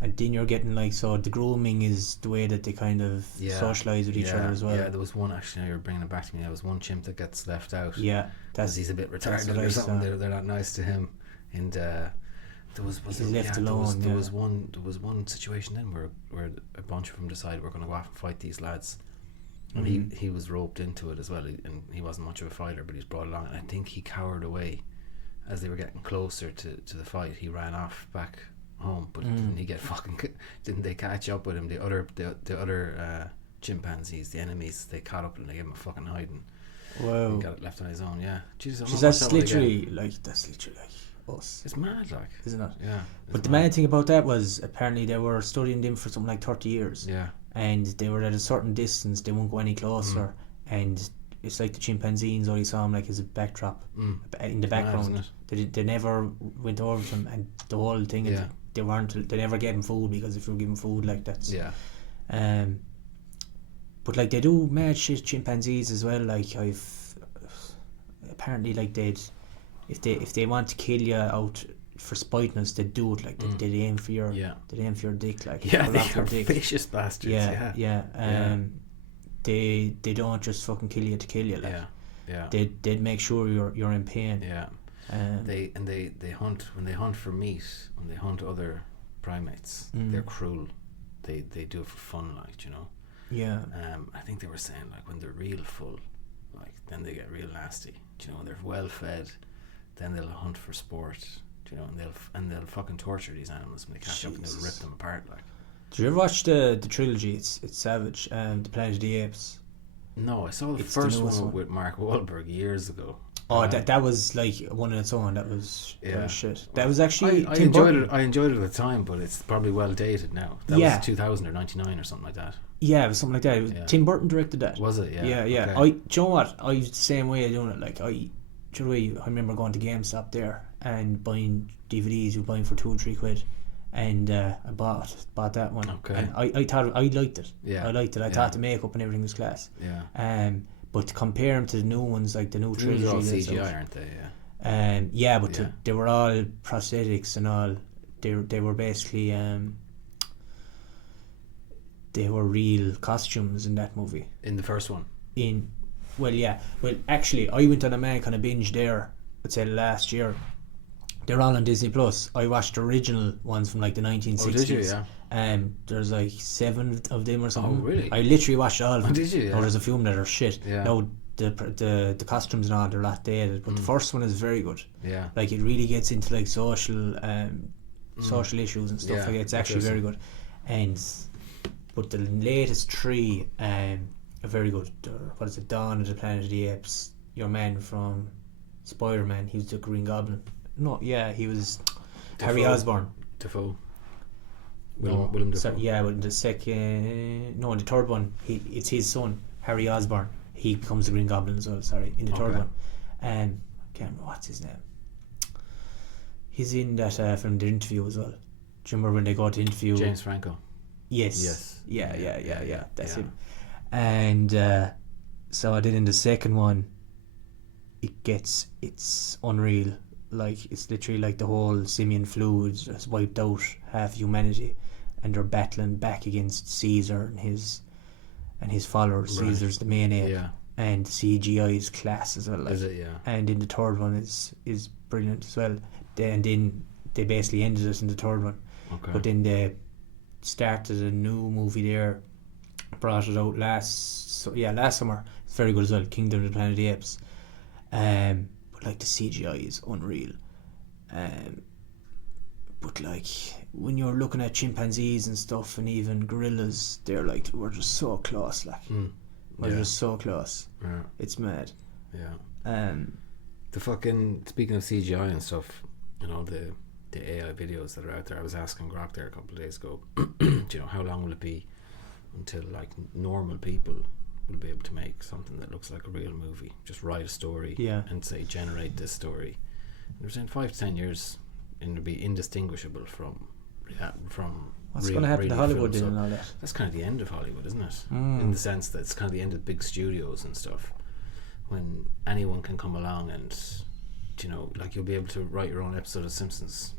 And then you're getting like, so the grooming is the way that they kind of socialise with each other as well. Yeah, there was one, actually, you're bringing it back to me, there was one chimp that gets left out. Yeah. Because he's a bit retarded or something, they're not nice to him. And there was one situation then where a bunch of them decided we're going to go out and fight these lads. And he was roped into it as well, and he wasn't much of a fighter, but he was brought along, and I think he cowered away as they were getting closer to the fight. He ran off back home, but didn't he get didn't they catch up with him? The other chimpanzees, the enemies, they caught up and they gave him a fucking hiding. Wow. He got it left on his own. Yeah, Jesus, that's literally like us. It's mad, like, isn't it? Yeah. But the mad thing about that was apparently they were studying them for something like 30 years. Yeah. And they were at a certain distance, they won't go any closer, and it's like the chimpanzees only saw him like as a backdrop in the background. They never went over to him, and the whole thing they never gave him food, because if you give him food, like, that's but like they do mad shit, chimpanzees as well. Like, I've apparently, like, if they want to kill you out for spiteness, they do it. Like, they aim for your dick, like, they're vicious bastards. They don't just fucking kill you to kill you, like. They'd make sure you're in pain. They hunt when they hunt for meat, when they hunt other primates, they're cruel. They do it for fun, like, you know. I think they were saying, like, when they're real full, like, then they get real nasty, you know. When they're well fed, then they'll hunt for sport, you know, and they'll fucking torture these animals when they catch up, and they'll rip them apart, like. Did you ever watch the trilogy? It's savage. The Planet of the Apes. No, I saw the first one with Mark Wahlberg years ago. Oh, that was like one on its own. That was shit. That was actually I enjoyed it. I enjoyed it at the time, but it's probably well dated now. That was 2000 or 99 or something like that. Yeah, it was something like that. It was, Tim Burton directed that. Was it? Yeah. Yeah. Okay. Do you know what? I was the same way of doing it. Like, I remember going to GameStop there and buying DVDs. You buying for £2 or £3, and I bought that one. Okay. And I thought I liked it. Yeah. I liked it. I thought the makeup and everything was class. Yeah. But to compare them to the new ones, like the new trilogy, they're all CGI, aren't they? Yeah. They were all prosthetics and all. They were basically they were real costumes in that movie. In the first one. Well, actually, I went on a mad kind of binge there, I'd say last year. They're all on Disney Plus. I watched the original ones from like the 1960s. Oh, did you? Yeah. There's like 7 of them or something. Oh, really? I literally watched all of them. Oh, did you? Yeah. No, there's a few of them that are shit. Yeah. No, the costumes and all, they're a lot dated, but the first one is very good. Yeah. Like, it really gets into like social issues and stuff like that. It's actually very good. But the latest 3 are very good. What is it? Dawn of the Planet of the Apes. Your man from Spider-Man. He was the Green Goblin. No, yeah, he was Harry Osborn. Defoe. Willem Dafoe. So, yeah, but in the second, no, in the third one, it's his son, Harry Osborn. He becomes the Green Goblin as well. Sorry, in the third one, I can't remember what's his name. He's in that from the interview as well. Do you remember when they go to interview James Franco? Yes. Yeah. That's him. And so I did in the second one. It's unreal. Like, it's literally like the whole simian flu has wiped out half humanity, and they're battling back against Caesar and his followers. Right. Caesar's the main ape, and CGI is class as well. Like. Is it? Yeah. And in the third one is brilliant as well. And then they basically ended it in the third one. Okay. But then they started a new movie there, brought it out last summer. It's very good as well. Kingdom of the Planet of the Apes. But like the CGI is unreal. But like when you're looking at chimpanzees and stuff, and even gorillas, they're like, we're just so close. Like we're just so close. Yeah. It's mad. Yeah. The fucking, speaking of CGI and stuff, you know, the AI videos that are out there. I was asking Grok there a couple of days ago. Do you know how long will it be until like normal people will be able to make something that looks like a real movie? Just write a story and say generate this story. And they're saying 5 to 10 years, and it'll be indistinguishable from what's going to happen to Hollywood and all that. That's kind of the end of Hollywood, isn't it? In the sense that it's kind of the end of big studios and stuff. When anyone can come along and, you know, like you'll be able to write your own episode of Simpsons,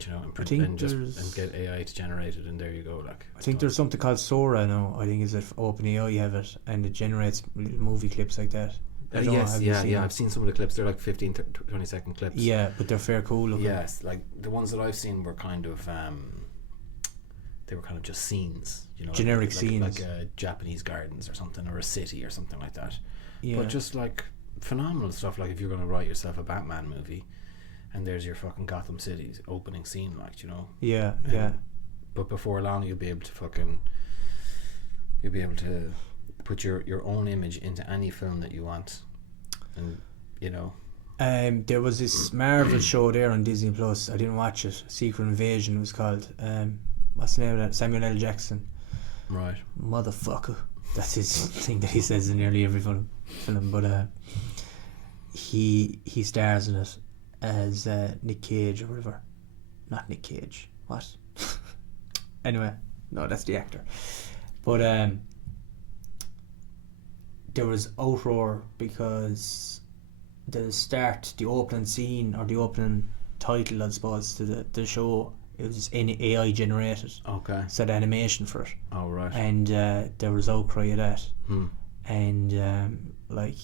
you know, and get AI to generate it, and there you go. Like, I think there's something called Sora now. I think is it OpenAI have it, and it generates movie clips like that. I've seen some of the clips. They're like 15 to 20 second clips. Yeah, but they're fair cool looking. Yes, like the ones that I've seen were kind of they were kind of just scenes, you know, Generic scenes. like Japanese gardens or something, or a city or something like that. Yeah. But just like phenomenal stuff. Like if you're going to write yourself a Batman movie, and there's your fucking Gotham City's opening scene, like, you know. Yeah. But before long, you'll be able to put your own image into any film that you want, and you know. There was this Marvel show there on Disney Plus. I didn't watch it. Secret Invasion it was called. What's the name of that? Samuel L. Jackson. Right. Motherfucker. That's his thing that he says in nearly every film. But he stars in it as Nick Cage or whatever. Not Nick Cage. What? Anyway, no, that's the actor. But there was outroar because the opening scene or the opening title, I suppose, to the show, it was AI generated. Okay. Set animation for it. Oh, right. And there was outcry of that. And like,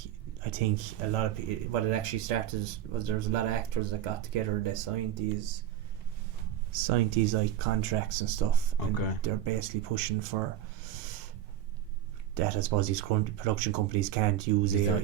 I think a lot of people, what it actually started was there was a lot of actors that got together. They signed these like contracts and stuff. Okay. And they're basically pushing for that. I suppose these production companies can't use AI.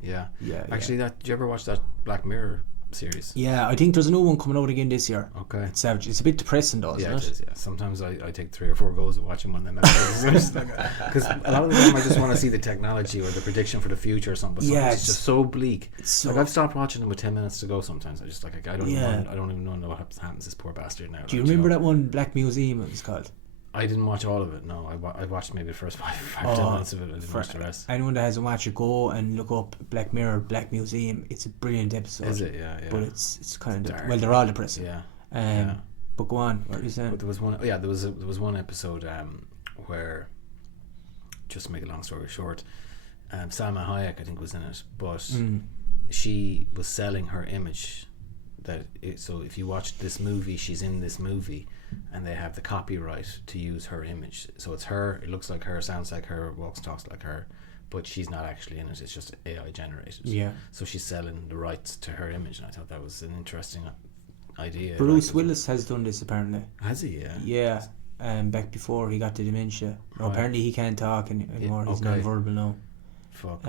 Yeah. Actually, did you ever watch that Black Mirror series? Yeah, I think there's a new one coming out again this year. Okay. It's savage. It's a bit depressing though, isn't it? Is, yeah. Sometimes I take 3 or 4 goes at watching one of them episodes. Because a lot of the time I just want to see the technology or the prediction for the future or something. But it's just so bleak. Like I've stopped watching them with 10 minutes to go sometimes. I just I don't even know what happens to this poor bastard now. Do you remember that one, Black Museum it was called? I didn't watch all of it. No, I watched maybe the first 5 10 minutes of it. I didn't watch the rest. Anyone that hasn't watched it, go and look up Black Mirror, Black Museum. It's a brilliant episode. Is it? Yeah. But it's kind of dark. Well, they're all depressing. Yeah. But go on. What are you saying? But there was one. Yeah, there was one episode where, just to make a long story short, Salma Hayek I think was in it, but she was selling her image. So if you watch this movie, she's in this movie, and they have the copyright to use her image. So it's her, it looks like her, sounds like her, walks, talks like her, but she's not actually in it. It's just AI generated. Yeah. So she's selling the rights to her image, and I thought that was an interesting idea. Bruce Willis has done this apparently. Has he? Yeah. Yeah. Back before he got the dementia. Right. Apparently he can't talk anymore. He's non-verbal now. Fuck.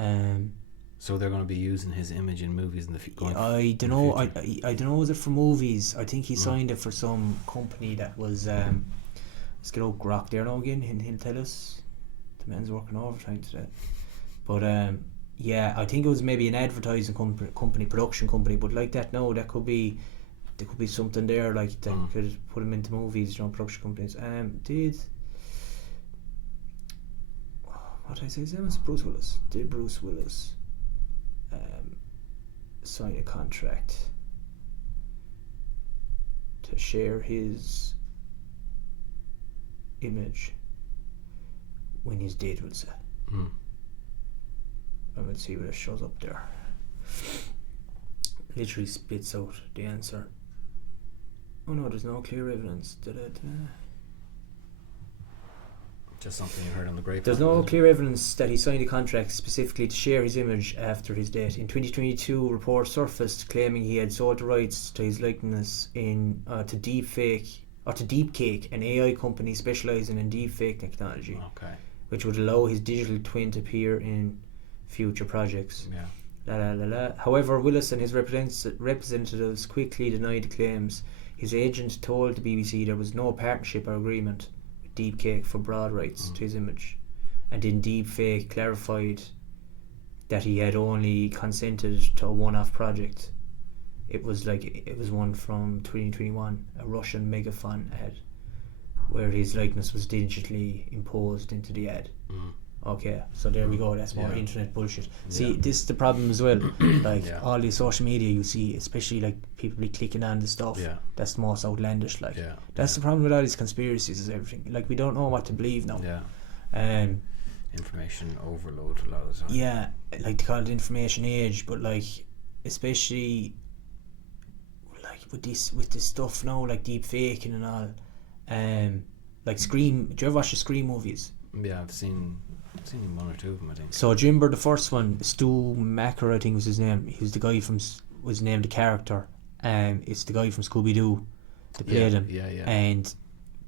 So they're going to be using his image in movies in the future. I don't know. I don't know. Was it for movies? I think he signed it for some company that was. Let's get old Grok there now again. He'll tell us. The man's working overtime today. But yeah, I think it was maybe an advertising company, production company. But like that, no, there could be something there like that could put him into movies. You know, production companies. What did I say? His name was Bruce Willis. Did Bruce Willis sign a contract to share his image when he's dead, we'll say. And we'll see what it shows up there. Literally spits out the answer. Oh no, there's no clear evidence. Just something you heard on the grapevine. There's no clear evidence that he signed a contract specifically to share his image after his death. In 2022, reports surfaced claiming he had sold the rights to his likeness to Deepfake, an AI company specialising in deepfake technology, which would allow his digital twin to appear in future projects. However, Willis and his representatives quickly denied the claims. His agent told the BBC there was no partnership or agreement Deepfake for broad rights to his image, and in Deepfake clarified that he had only consented to a one-off project. It was one from 2021, a Russian megaphone ad, where his likeness was digitally imposed into the ad. Okay, so there we go. That's more internet bullshit. See, this is the problem as well. Like all the social media you see, especially like people be clicking on the stuff that's the most outlandish. Like that's the problem with all these conspiracies is everything. Like we don't know what to believe now. Information overload a lot of the time. Yeah, like they call it information age, but like especially like with this stuff now, like deep faking and all. Like Scream. Do you ever watch the Scream movies? Yeah, I've seen one or two of them, I think. So do you remember the first one? Stu Macker, I think was his name. He was the guy was named the character. It's the guy from Scooby-Doo that played him. Yeah. And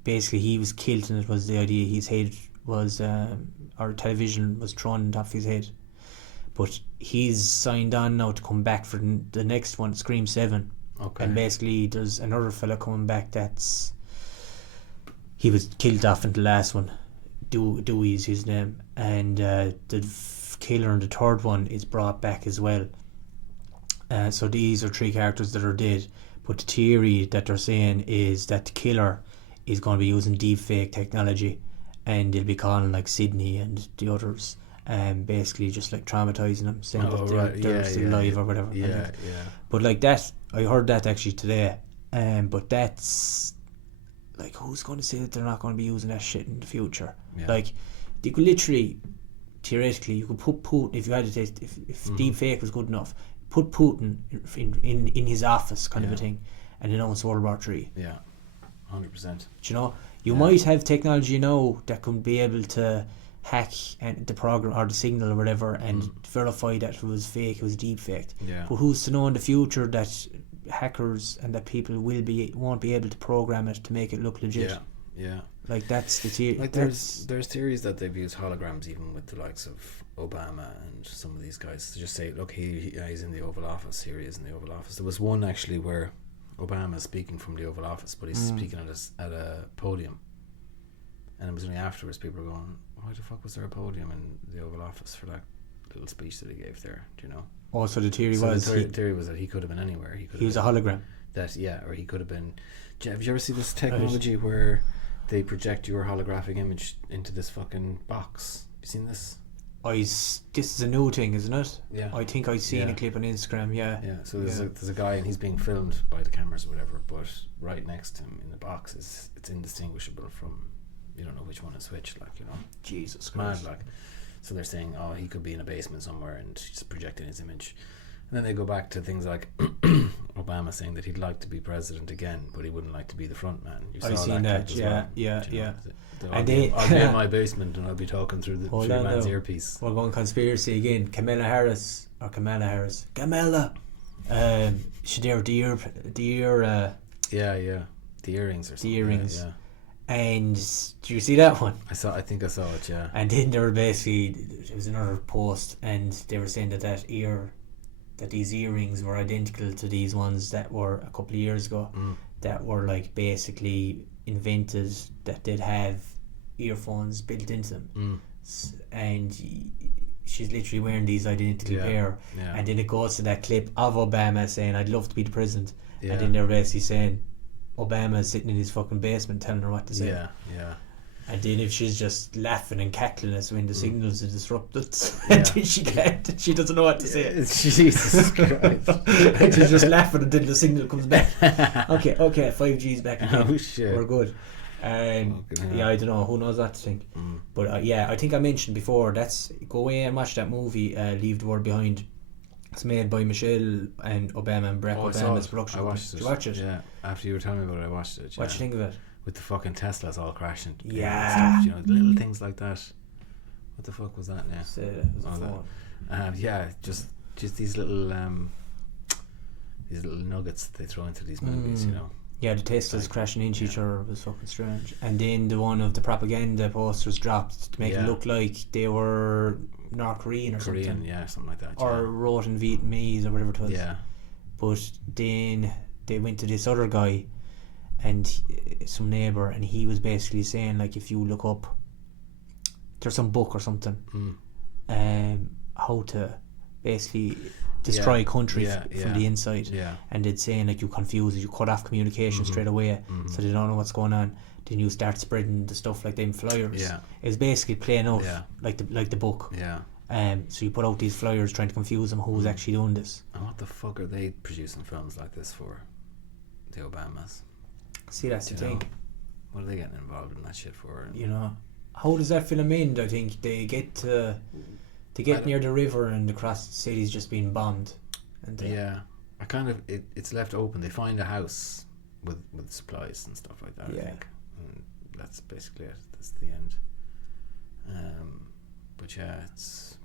basically he was killed, and it was the idea his head was, or television was thrown on top of his head. But he's signed on now to come back for the next one, Scream 7. Okay. And basically there's another fella coming back he was killed off in the last one. Dewey is his name. And the killer in the third one is brought back as well. So these are 3 characters that are dead. But the theory that they're saying is that the killer is going to be using deepfake technology, and they'll be calling like Sydney and the others, and basically just like traumatizing them, saying that they're still alive or whatever. But like that, I heard that actually today. But that's like, who's going to say that they're not going to be using that shit in the future? Yeah. Like, you could literally, theoretically, you could put Putin, if you had to take, if deepfake was good enough, put Putin in his office, kind of a thing, and announce World War III. Yeah, 100%. You know, you might have technology now that can be able to hack the program or the signal or whatever and verify that it was fake, it was deep faked. Yeah. But who's to know in the future that hackers and that people won't be able to program it to make it look legit? Yeah, yeah. Like, that's the theory. Like, there's theories that they've used holograms even with the likes of Obama and some of these guys to just say, look, he's in the Oval Office. Here he is in the Oval Office. There was one actually where Obama's speaking from the Oval Office, but he's speaking at a podium, and it was only afterwards people were going, why the fuck was there a podium in the Oval Office for that little speech that he gave there? Do you know? Also, the theory was that he could have been anywhere. He was a hologram. Or he could have been. Have you ever seen this technology where they project your holographic image into this fucking box? You seen this? This is a new thing, isn't it? Yeah. I think I've seen a clip on Instagram. Yeah. Yeah. So there's a guy and he's being filmed by the cameras or whatever, but right next to him in the box it's indistinguishable from, you don't know which one is which. Like, you know. Jesus Christ. Mad, like. So they're saying, oh, he could be in a basement somewhere and he's projecting his image. And then they go back to things like Obama saying that he'd like to be president again, but he wouldn't like to be the front man. I've seen that. Yeah. I'll be in my basement and I'll be talking through the man's earpiece. We're going conspiracy again. Kamala Harris. She did the ear. The earrings or something. The earrings. Yeah. And do you see that one? I think I saw it. Yeah. And then there was another post, and they were saying that these earrings were identical to these ones that were a couple of years ago, that were like basically invented, that they'd have earphones built into them, and she's literally wearing these identical pair, and then it goes to that clip of Obama saying, "I'd love to be the president," and then they're basically saying Obama's sitting in his fucking basement telling her what to say. Yeah. And then if she's just laughing and cackling as when the signals are disrupted, and then she doesn't know what to say. Jesus Christ. And she's just laughing until the signal comes back. Okay, 5G's back again. Oh shit. We're good. I don't know, who knows what to think. But I think I mentioned before, go away and watch that movie, Leave the World Behind. It's made by Michelle and Obama and Barack Obama's production. I watched it. Did you watch it? Yeah. After you were telling me about it, I watched it. What do you think of it? With the fucking Teslas all crashing. Yeah. Stuff, you know, little things like that. What the fuck was that now? It was Just these little nuggets that they throw into these movies, you know. Yeah, the Teslas crashing into each other was fucking strange. And then the one of the propaganda posters dropped to make it look like they were North Korean or something. Something like that. Or wrote in Vietnamese or whatever it was. Yeah. But then they went to this other guy and some neighbour, and he was basically saying, like, if you look up, there's some book or something, how to basically destroy a country from the inside, and they'd saying, like, you cut off communication straight away, so they don't know what's going on. Then you start spreading the stuff like them flyers. It's basically playing out like the book. So you put out these flyers trying to confuse them who's actually doing this. And what the fuck are they producing films like this for? The Obamas. See, that's the thing. What are they getting involved in that shit for? You know, how does that film end? I think they get near the river and the city's just being bombed. And it's left open. They find a house with supplies and stuff like that. I think. And that's basically it. That's the end. But it's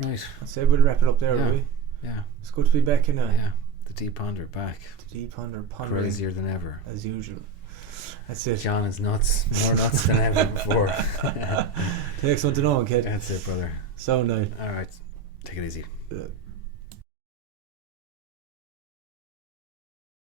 right. I'd say we'll wrap it up there, will we? Yeah. It's good to be back in Yeah. The Deep Ponder back. The Deep Ponder, pondering Crazier than ever. as usual. That's it. John is nuts. More nuts than ever before. Takes one to know one, kid. That's it, brother. So nice. Alright. Take it easy.